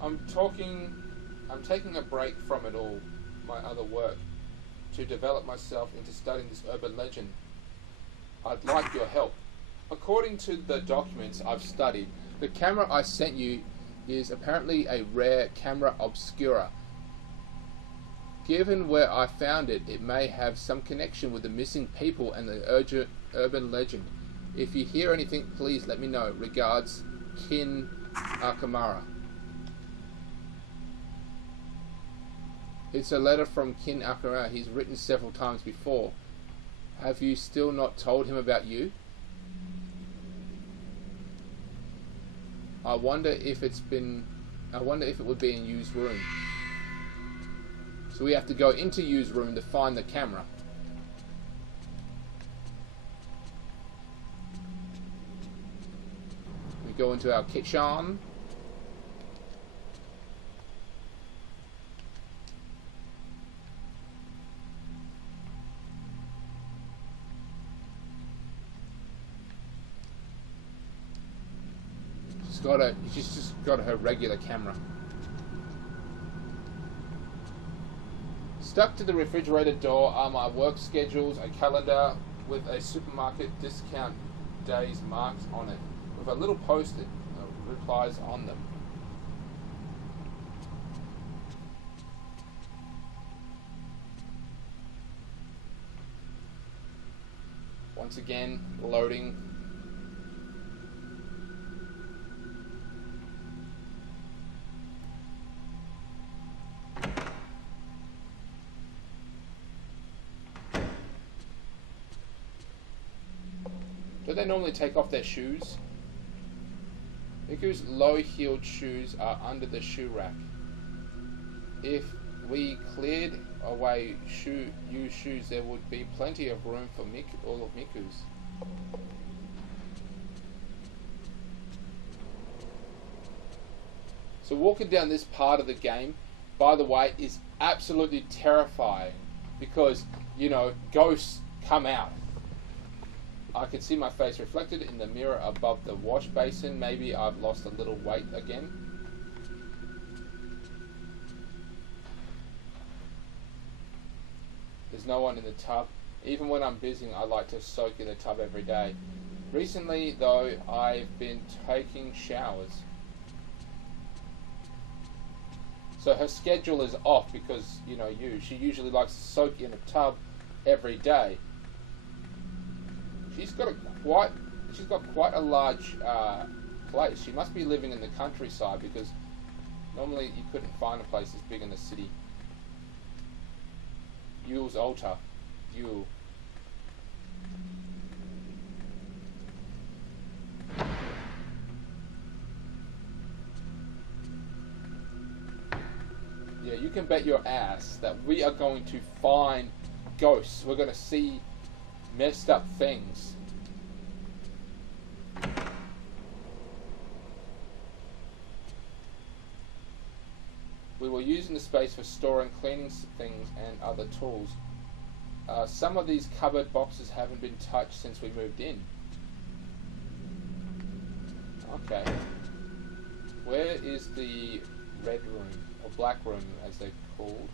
I'm taking a break from it all, my other work, to develop myself into studying this urban legend. I'd like your help. According to the documents I've studied, the camera I sent you is apparently a rare camera obscura. Given where I found it, it may have some connection with the missing people and the urban legend. If you hear anything, please let me know. Regards, Kin Akamara. It's a letter from Kin Akamara. He's written several times before. Have you still not told him about you? I wonder if it would be in Yu's room. So we have to go into Yu's room to find the camera. We go into our kitchen. She's just got her regular camera. Stuck to the refrigerator door are my work schedules, a calendar with a supermarket discount days marked on it, with a little post-it replies on them. Once again, loading. Do they normally take off their shoes? Miku's low-heeled shoes are under the shoe rack. If we cleared away Yu's shoes, there would be plenty of room for all of Miku's. So walking down this part of the game, by the way, is absolutely terrifying because, you know, ghosts come out. I can see my face reflected in the mirror above the wash basin. Maybe I've lost a little weight again. There's no one in the tub. Even when I'm busy, I like to soak in the tub every day. Recently, though, I've been taking showers. So her schedule is off because, you know, she usually likes to soak in a tub every day. She's got quite a large place. She must be living in the countryside because normally you couldn't find a place as big in the city. Yule's altar. Yule. Yeah, you can bet your ass that we are going to find ghosts. We're going to see messed up things. We were using the space for storing cleaning things and other tools. Some of these cupboard boxes haven't been touched since we moved in. Okay. Where is the red room, or black room as they're called?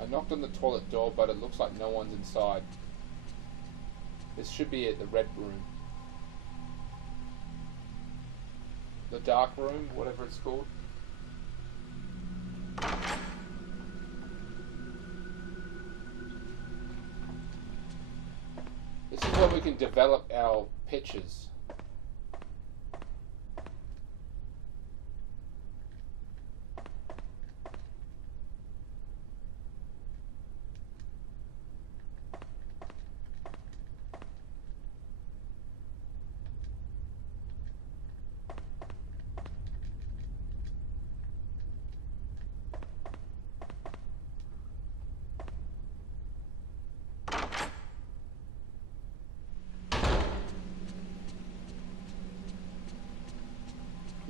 I knocked on the toilet door, but it looks like no one's inside. This should be it, the red room. The dark room, whatever it's called. This is where we can develop our pictures.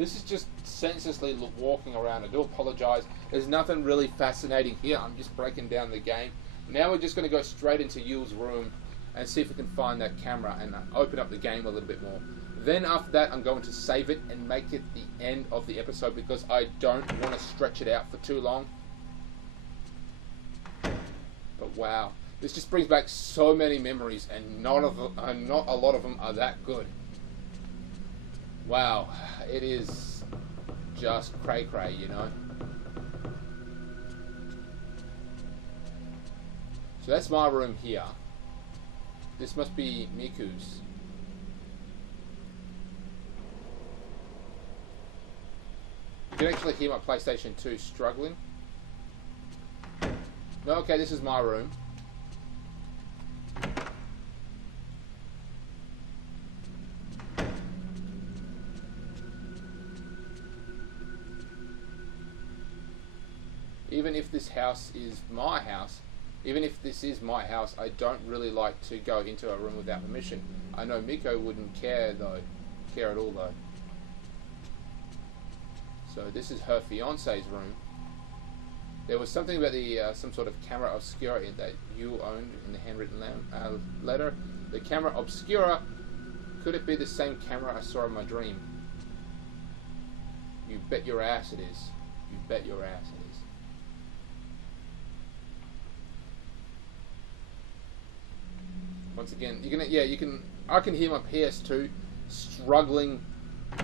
This is just senselessly walking around. I do apologize. There's nothing really fascinating here. I'm just breaking down the game. Now we're just going to go straight into Yule's room and see if we can find that camera and open up the game a little bit more. Then after that, I'm going to save it and make it the end of the episode because I don't want to stretch it out for too long. But wow, this just brings back so many memories, and not a lot of them are that good. Wow, it is just cray-cray, you know. So that's my room here. This must be Miku's. You can actually hear my PlayStation 2 struggling. No, okay, this is my room. Even if this house is my house, even if this is my house, I don't really like to go into a room without permission. I know Miko wouldn't care at all though. So this is her fiance's room. There was something about the some sort of camera obscura that you owned in the handwritten letter. The camera obscura, could it be the same camera I saw in my dream? You bet your ass it is. You bet your ass it is. Once again, I can hear my PS2 struggling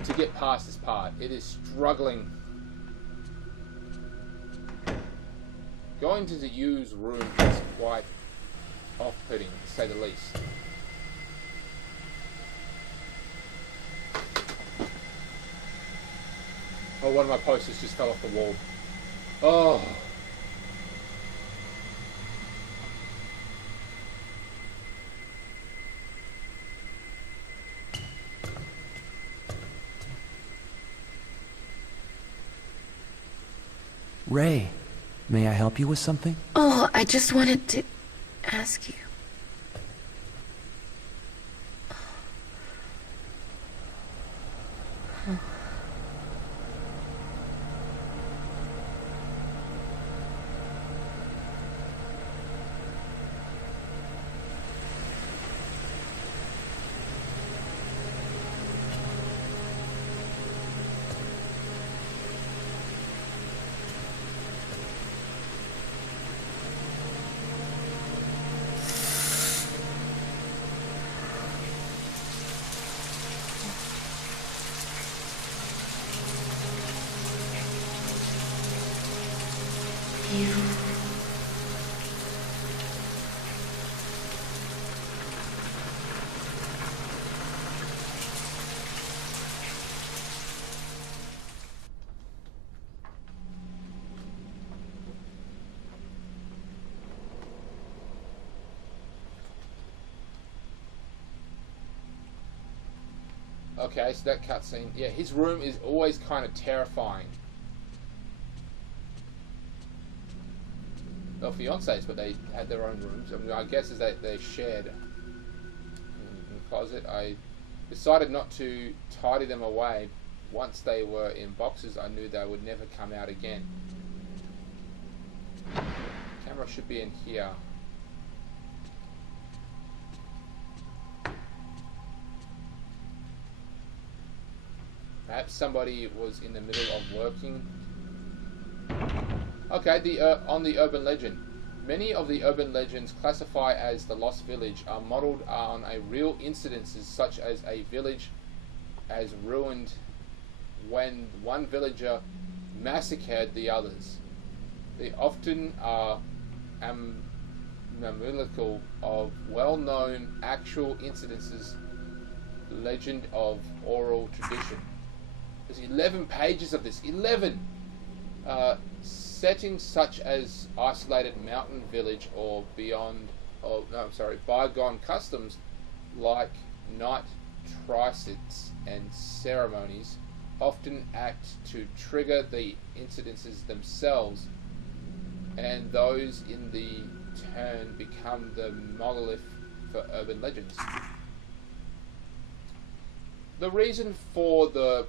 to get past this part. It is struggling. Going to the Yu's room is quite off-putting, to say the least. Oh, one of my posters just fell off the wall. Oh. Ray, may I help you with something? Oh, I just wanted to ask you. You. Okay, so that cutscene. Yeah, his room is always kind of terrifying. Well, fiancés, but they had their own rooms. I mean, I guess is that they shared in the closet. I decided not to tidy them away. Once they were in boxes, I knew they would never come out again. Camera should be in here. Perhaps somebody was in the middle of working. Okay, on the urban legend. Many of the urban legends classify as the Lost Village are modeled on a real incidences such as a village as ruined when one villager massacred the others. They often are amnesical of well-known actual incidences, legend of oral tradition. There's 11 pages of this. 11! Settings such as isolated mountain village or bygone customs like night tricites and ceremonies often act to trigger the incidences themselves, and those in the turn become the monolith for urban legends. The reason for the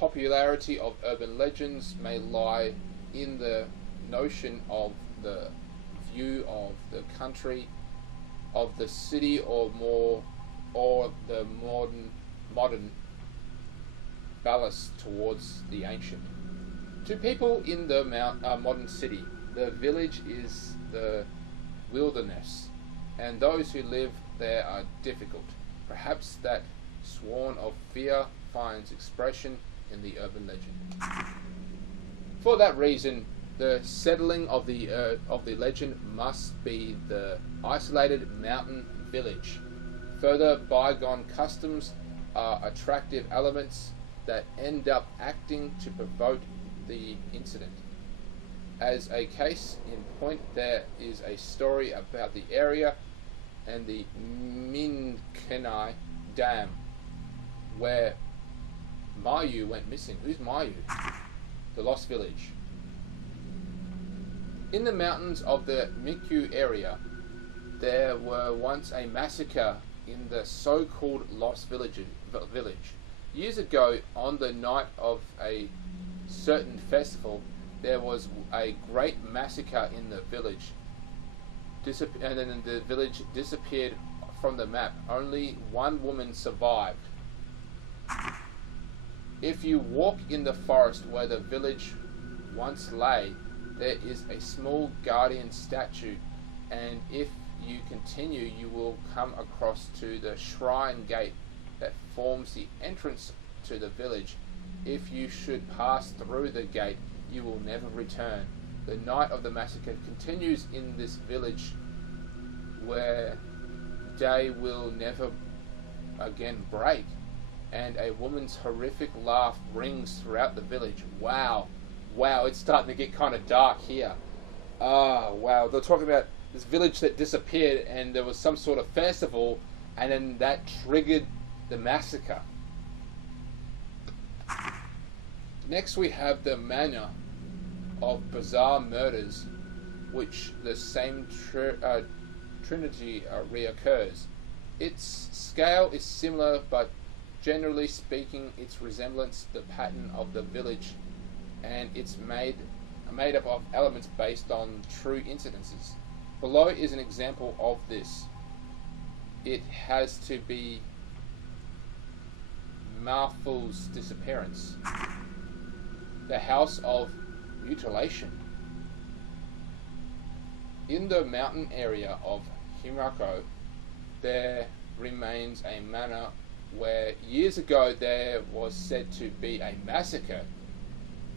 popularity of urban legends may lie in the notion of the view of the country, of the city, or the modern ballast towards the ancient. To people in the modern city, the village is the wilderness, and those who live there are difficult. Perhaps that sworn of fear finds expression in the urban legend. For that reason, the settling of the legend must be the isolated mountain village. Further, bygone customs are attractive elements that end up acting to provoke the incident. As a case in point, there is a story about the area and the Minkenai Dam, where Mayu went missing. Who's Mayu? The Lost Village. In the mountains of the Mikkyu area, there were once a massacre in the so-called Lost Village. Years ago, on the night of a certain festival, there was a great massacre in the village. And then the village disappeared from the map. Only one woman survived. If you walk in the forest where the village once lay, there is a small guardian statue, and if you continue, you will come across to the shrine gate that forms the entrance to the village. If you should pass through the gate, you will never return. The night of the massacre continues in this village, where day will never again break, and a woman's horrific laugh rings throughout the village. Wow, it's starting to get kind of dark here. Wow, they're talking about this village that disappeared, and there was some sort of festival, and then that triggered the massacre. Next we have the manner of bizarre murders, which the same trinity reoccurs. Its scale is similar, but generally speaking, its resemblance the pattern of the village, and it's made up of elements based on true incidences. Below is an example of this. It has to be Marful's disappearance. The House of Mutilation. In the mountain area of Himako, there remains a manor where years ago there was said to be a massacre.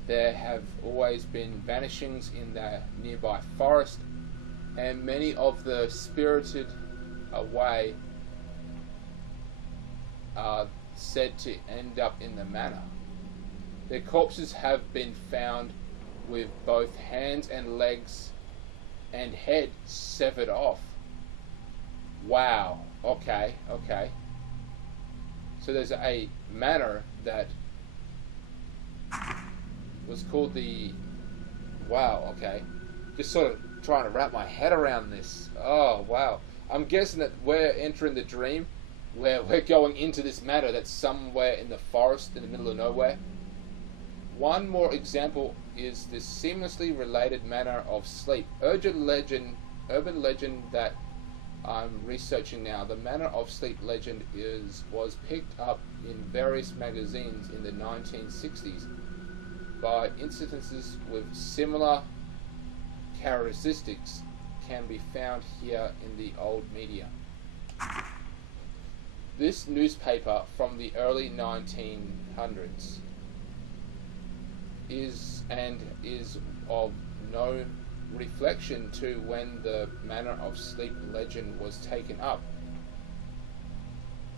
There have always been vanishings in the nearby forest, and many of the spirited away are said to end up in the manor. Their corpses have been found with both hands and legs and head severed off. Wow, okay. So there's a manor that was called the... Wow, okay. Just sort of trying to wrap my head around this. Oh, wow. I'm guessing that we're entering the dream where we're going into this manor that's somewhere in the forest in the middle of nowhere. One more example is this seamlessly related manner of sleep. Urban legend that I'm researching now. The manner of sleep legend was picked up in various magazines in the 1960s by incidences with similar characteristics can be found here in the old media. This newspaper from the early 1900s is of no reflection to when the manner of sleep legend was taken up.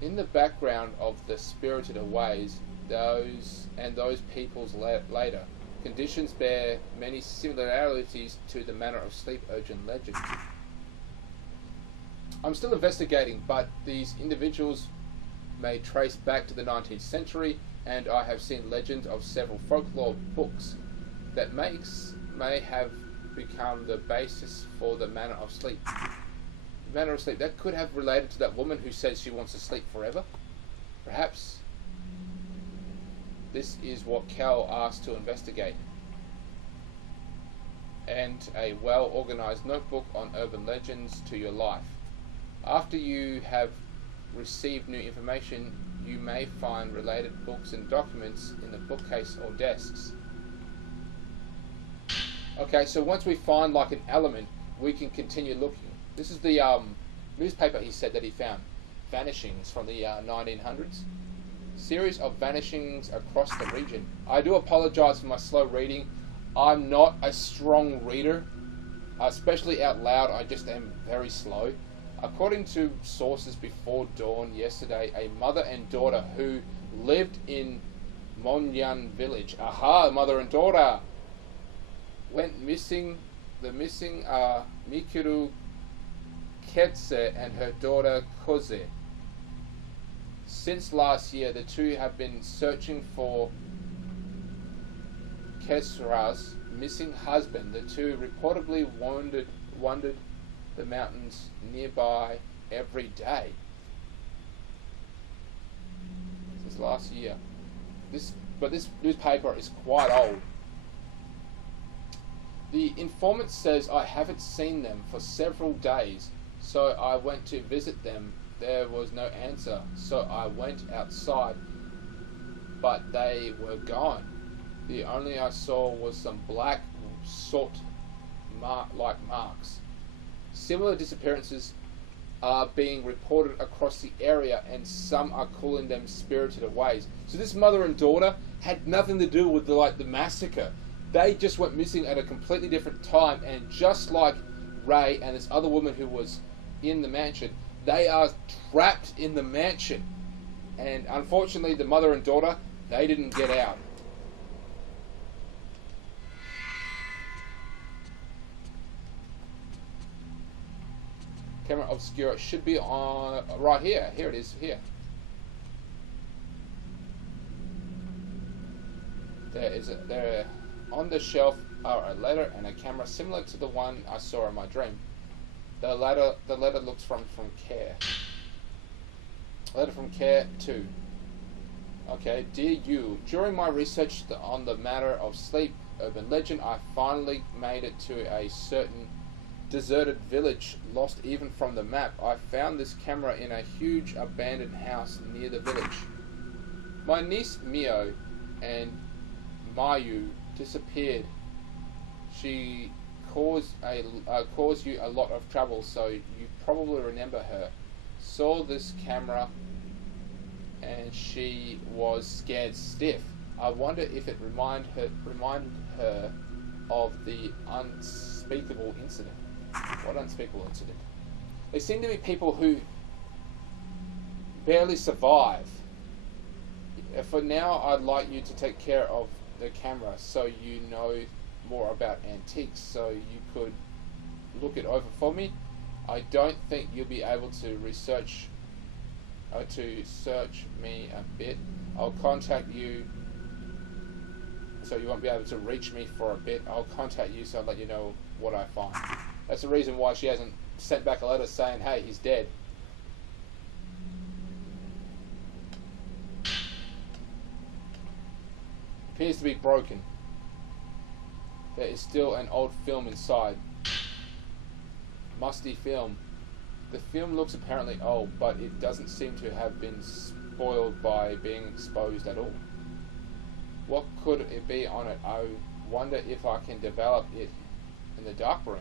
In the background of the spirited aways, those peoples later, conditions bear many similarities to the manner of sleep urgent legend. I'm still investigating, but these individuals may trace back to the 19th century, and I have seen legends of several folklore books that may have become the basis for the manner of sleep. The manner of sleep, that could have related to that woman who says she wants to sleep forever. Perhaps This is what Cal asked to investigate. And a well-organized notebook on urban legends to your life. After you have received new information, you may find related books and documents in the bookcase or desks. Okay, so once we find like an element, we can continue looking. This is the newspaper he said that he found. Vanishings from the 1900s. Series of vanishings across the region. I do apologize for my slow reading. I'm not a strong reader, especially out loud. I just am very slow. According to sources before dawn yesterday, a mother and daughter who lived in Monyan village, mother and daughter, went missing. The missing are Mikuru Ketse and her daughter Koze. Since last year, the two have been searching for Kesra's missing husband. The two reportedly wandered the mountains nearby every day. Since last year. This newspaper is quite old. The informant says, I haven't seen them for several days, so I went to visit them. There was no answer, so I went outside, but they were gone. The only I saw was some black soot like marks. Similar disappearances are being reported across the area, and some are calling them spirited away. So this mother and daughter had nothing to do with the massacre. They just went missing at a completely different time, and just like Ray and this other woman who was in the mansion, they are trapped in the mansion. And unfortunately, the mother and daughter, they didn't get out. Camera obscura should be on right here. Here it is. Here. There on the shelf are a letter and a camera similar to the one I saw in my dream. The letter looks from Care. A letter from Care 2. Okay, dear you. During my research on the matter of sleep urban legend, I finally made it to a certain deserted village, lost even from the map. I found this camera in a huge abandoned house near the village. My niece Mio and Mayu disappeared. She caused you a lot of trouble, so you probably remember her. Saw this camera and she was scared stiff. I wonder if it reminded her of the unspeakable incident. What unspeakable incident? They seem to be people who barely survive. For now, I'd like you to take care of the camera so you know more about antiques, so you could look it over for me. I don't think you'll be able to search me a bit. I'll contact you, so you won't be able to reach me for a bit. I'll contact you so I'll let you know what I find. That's the reason why she hasn't sent back a letter saying, hey, he's dead. Appears to be broken. There is still an old film inside. Musty film. The film looks apparently old, but it doesn't seem to have been spoiled by being exposed at all. What could it be on it? I wonder if I can develop it in the dark room.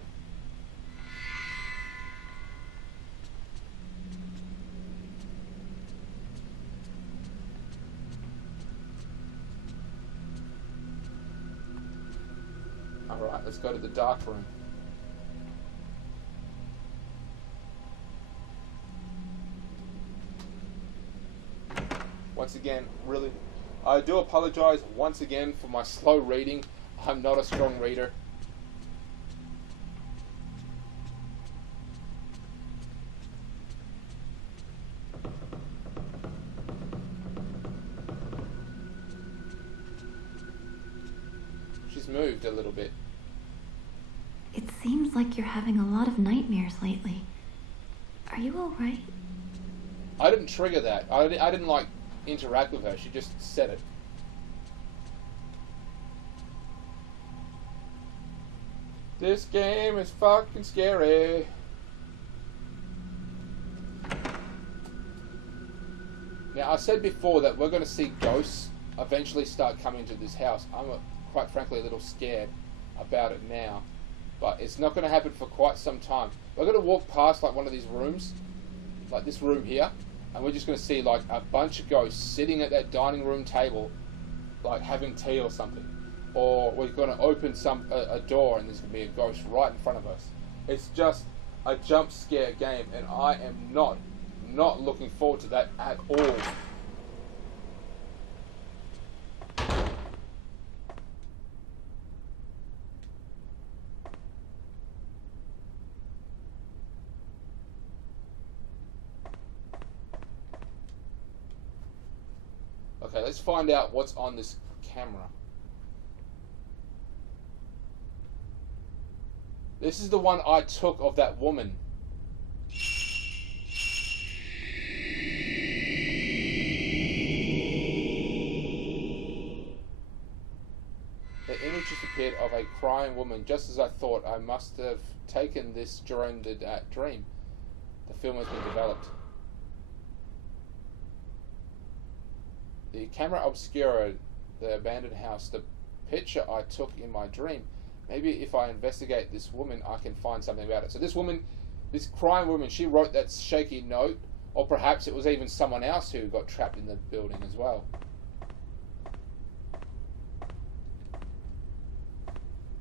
Alright, let's go to the dark room. Once again, really, I do apologize once again for my slow reading. I'm not a strong reader. She's moved a little bit. It seems like you're having a lot of nightmares lately. Are you alright? I didn't trigger that. I didn't like interact with her. She just said it. This game is fucking scary. Now, I said before that we're going to see ghosts eventually start coming to this house. I'm, quite frankly, a little scared about it now. But it's not going to happen for quite some time. We're going to walk past like one of these rooms, like this room here, and we're just going to see like a bunch of ghosts sitting at that dining room table, like having tea or something. Or we're going to open a door and there's going to be a ghost right in front of us. It's just a jump scare game, and I am not looking forward to that at all. Okay, let's find out what's on this camera. This is the one I took of that woman. The image just appeared of a crying woman, just as I thought. I must have taken this during the dream. The film has been developed. The camera obscured the abandoned house. The picture I took in my dream. Maybe if I investigate this woman, I can find something about it. So this woman, this crying woman, she wrote that shaky note, or perhaps it was even someone else who got trapped in the building as well.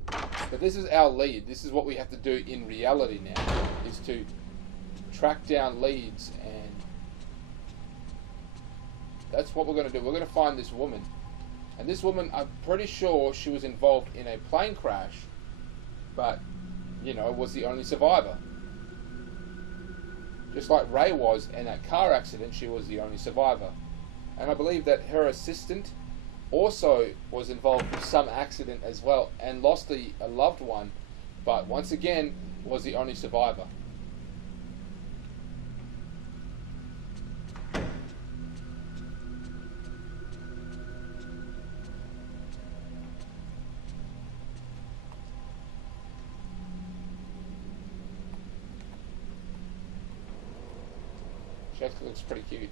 But this is our lead. This is what we have to do in reality now, is to track down leads, and that's what we're going to do. We're going to find this woman. And this woman, I'm pretty sure she was involved in a plane crash, but, you know, was the only survivor. Just like Ray was in that car accident, she was the only survivor. And I believe that her assistant also was involved in some accident as well and lost a loved one, but once again was the only survivor. She actually looks pretty cute.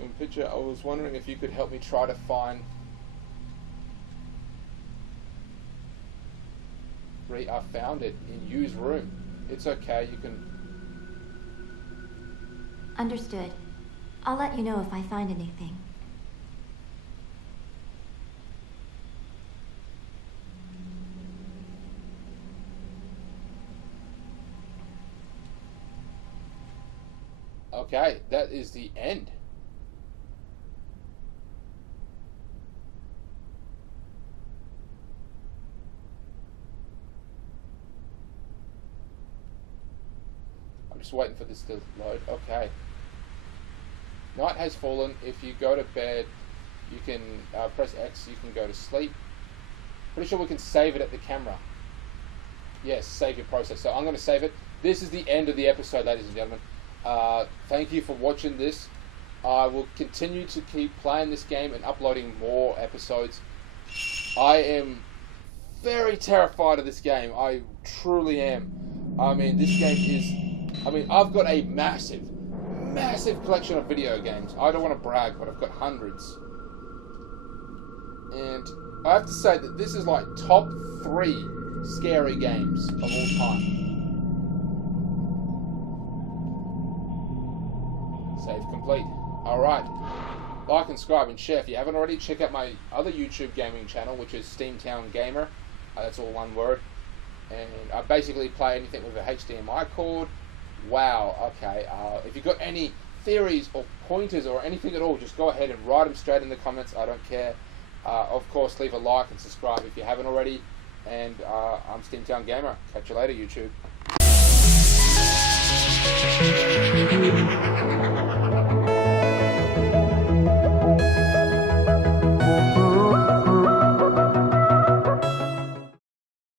In picture, I was wondering if you could help me try to find. I found it in Yu's room. It's okay, you can. Understood. I'll let you know if I find anything. Okay, that is the end. I'm just waiting for this to load. Okay. Night has fallen. If you go to bed, you can press X, you can go to sleep. Pretty sure we can save it at the camera. Yes, save your process. So I'm going to save it. This is the end of the episode, ladies and gentlemen. Thank you for watching this. I will continue to keep playing this game and uploading more episodes. I am very terrified of this game. I truly am. I mean, this game is... I mean, I've got a massive collection of video games. I don't want to brag, but I've got hundreds. And I have to say that this is like top 3 scary games of all time. Save complete. Alright. Like and subscribe and share if you haven't already. Check out my other YouTube gaming channel, which is Steamtown Gamer. That's all one word. And I basically play anything with a HDMI cord. Wow, okay. If you've got any theories or pointers or anything at all, just go ahead and write them straight in the comments. I don't care. Of course, leave a like and subscribe if you haven't already. And I'm Steamtown Gamer. Catch you later, YouTube.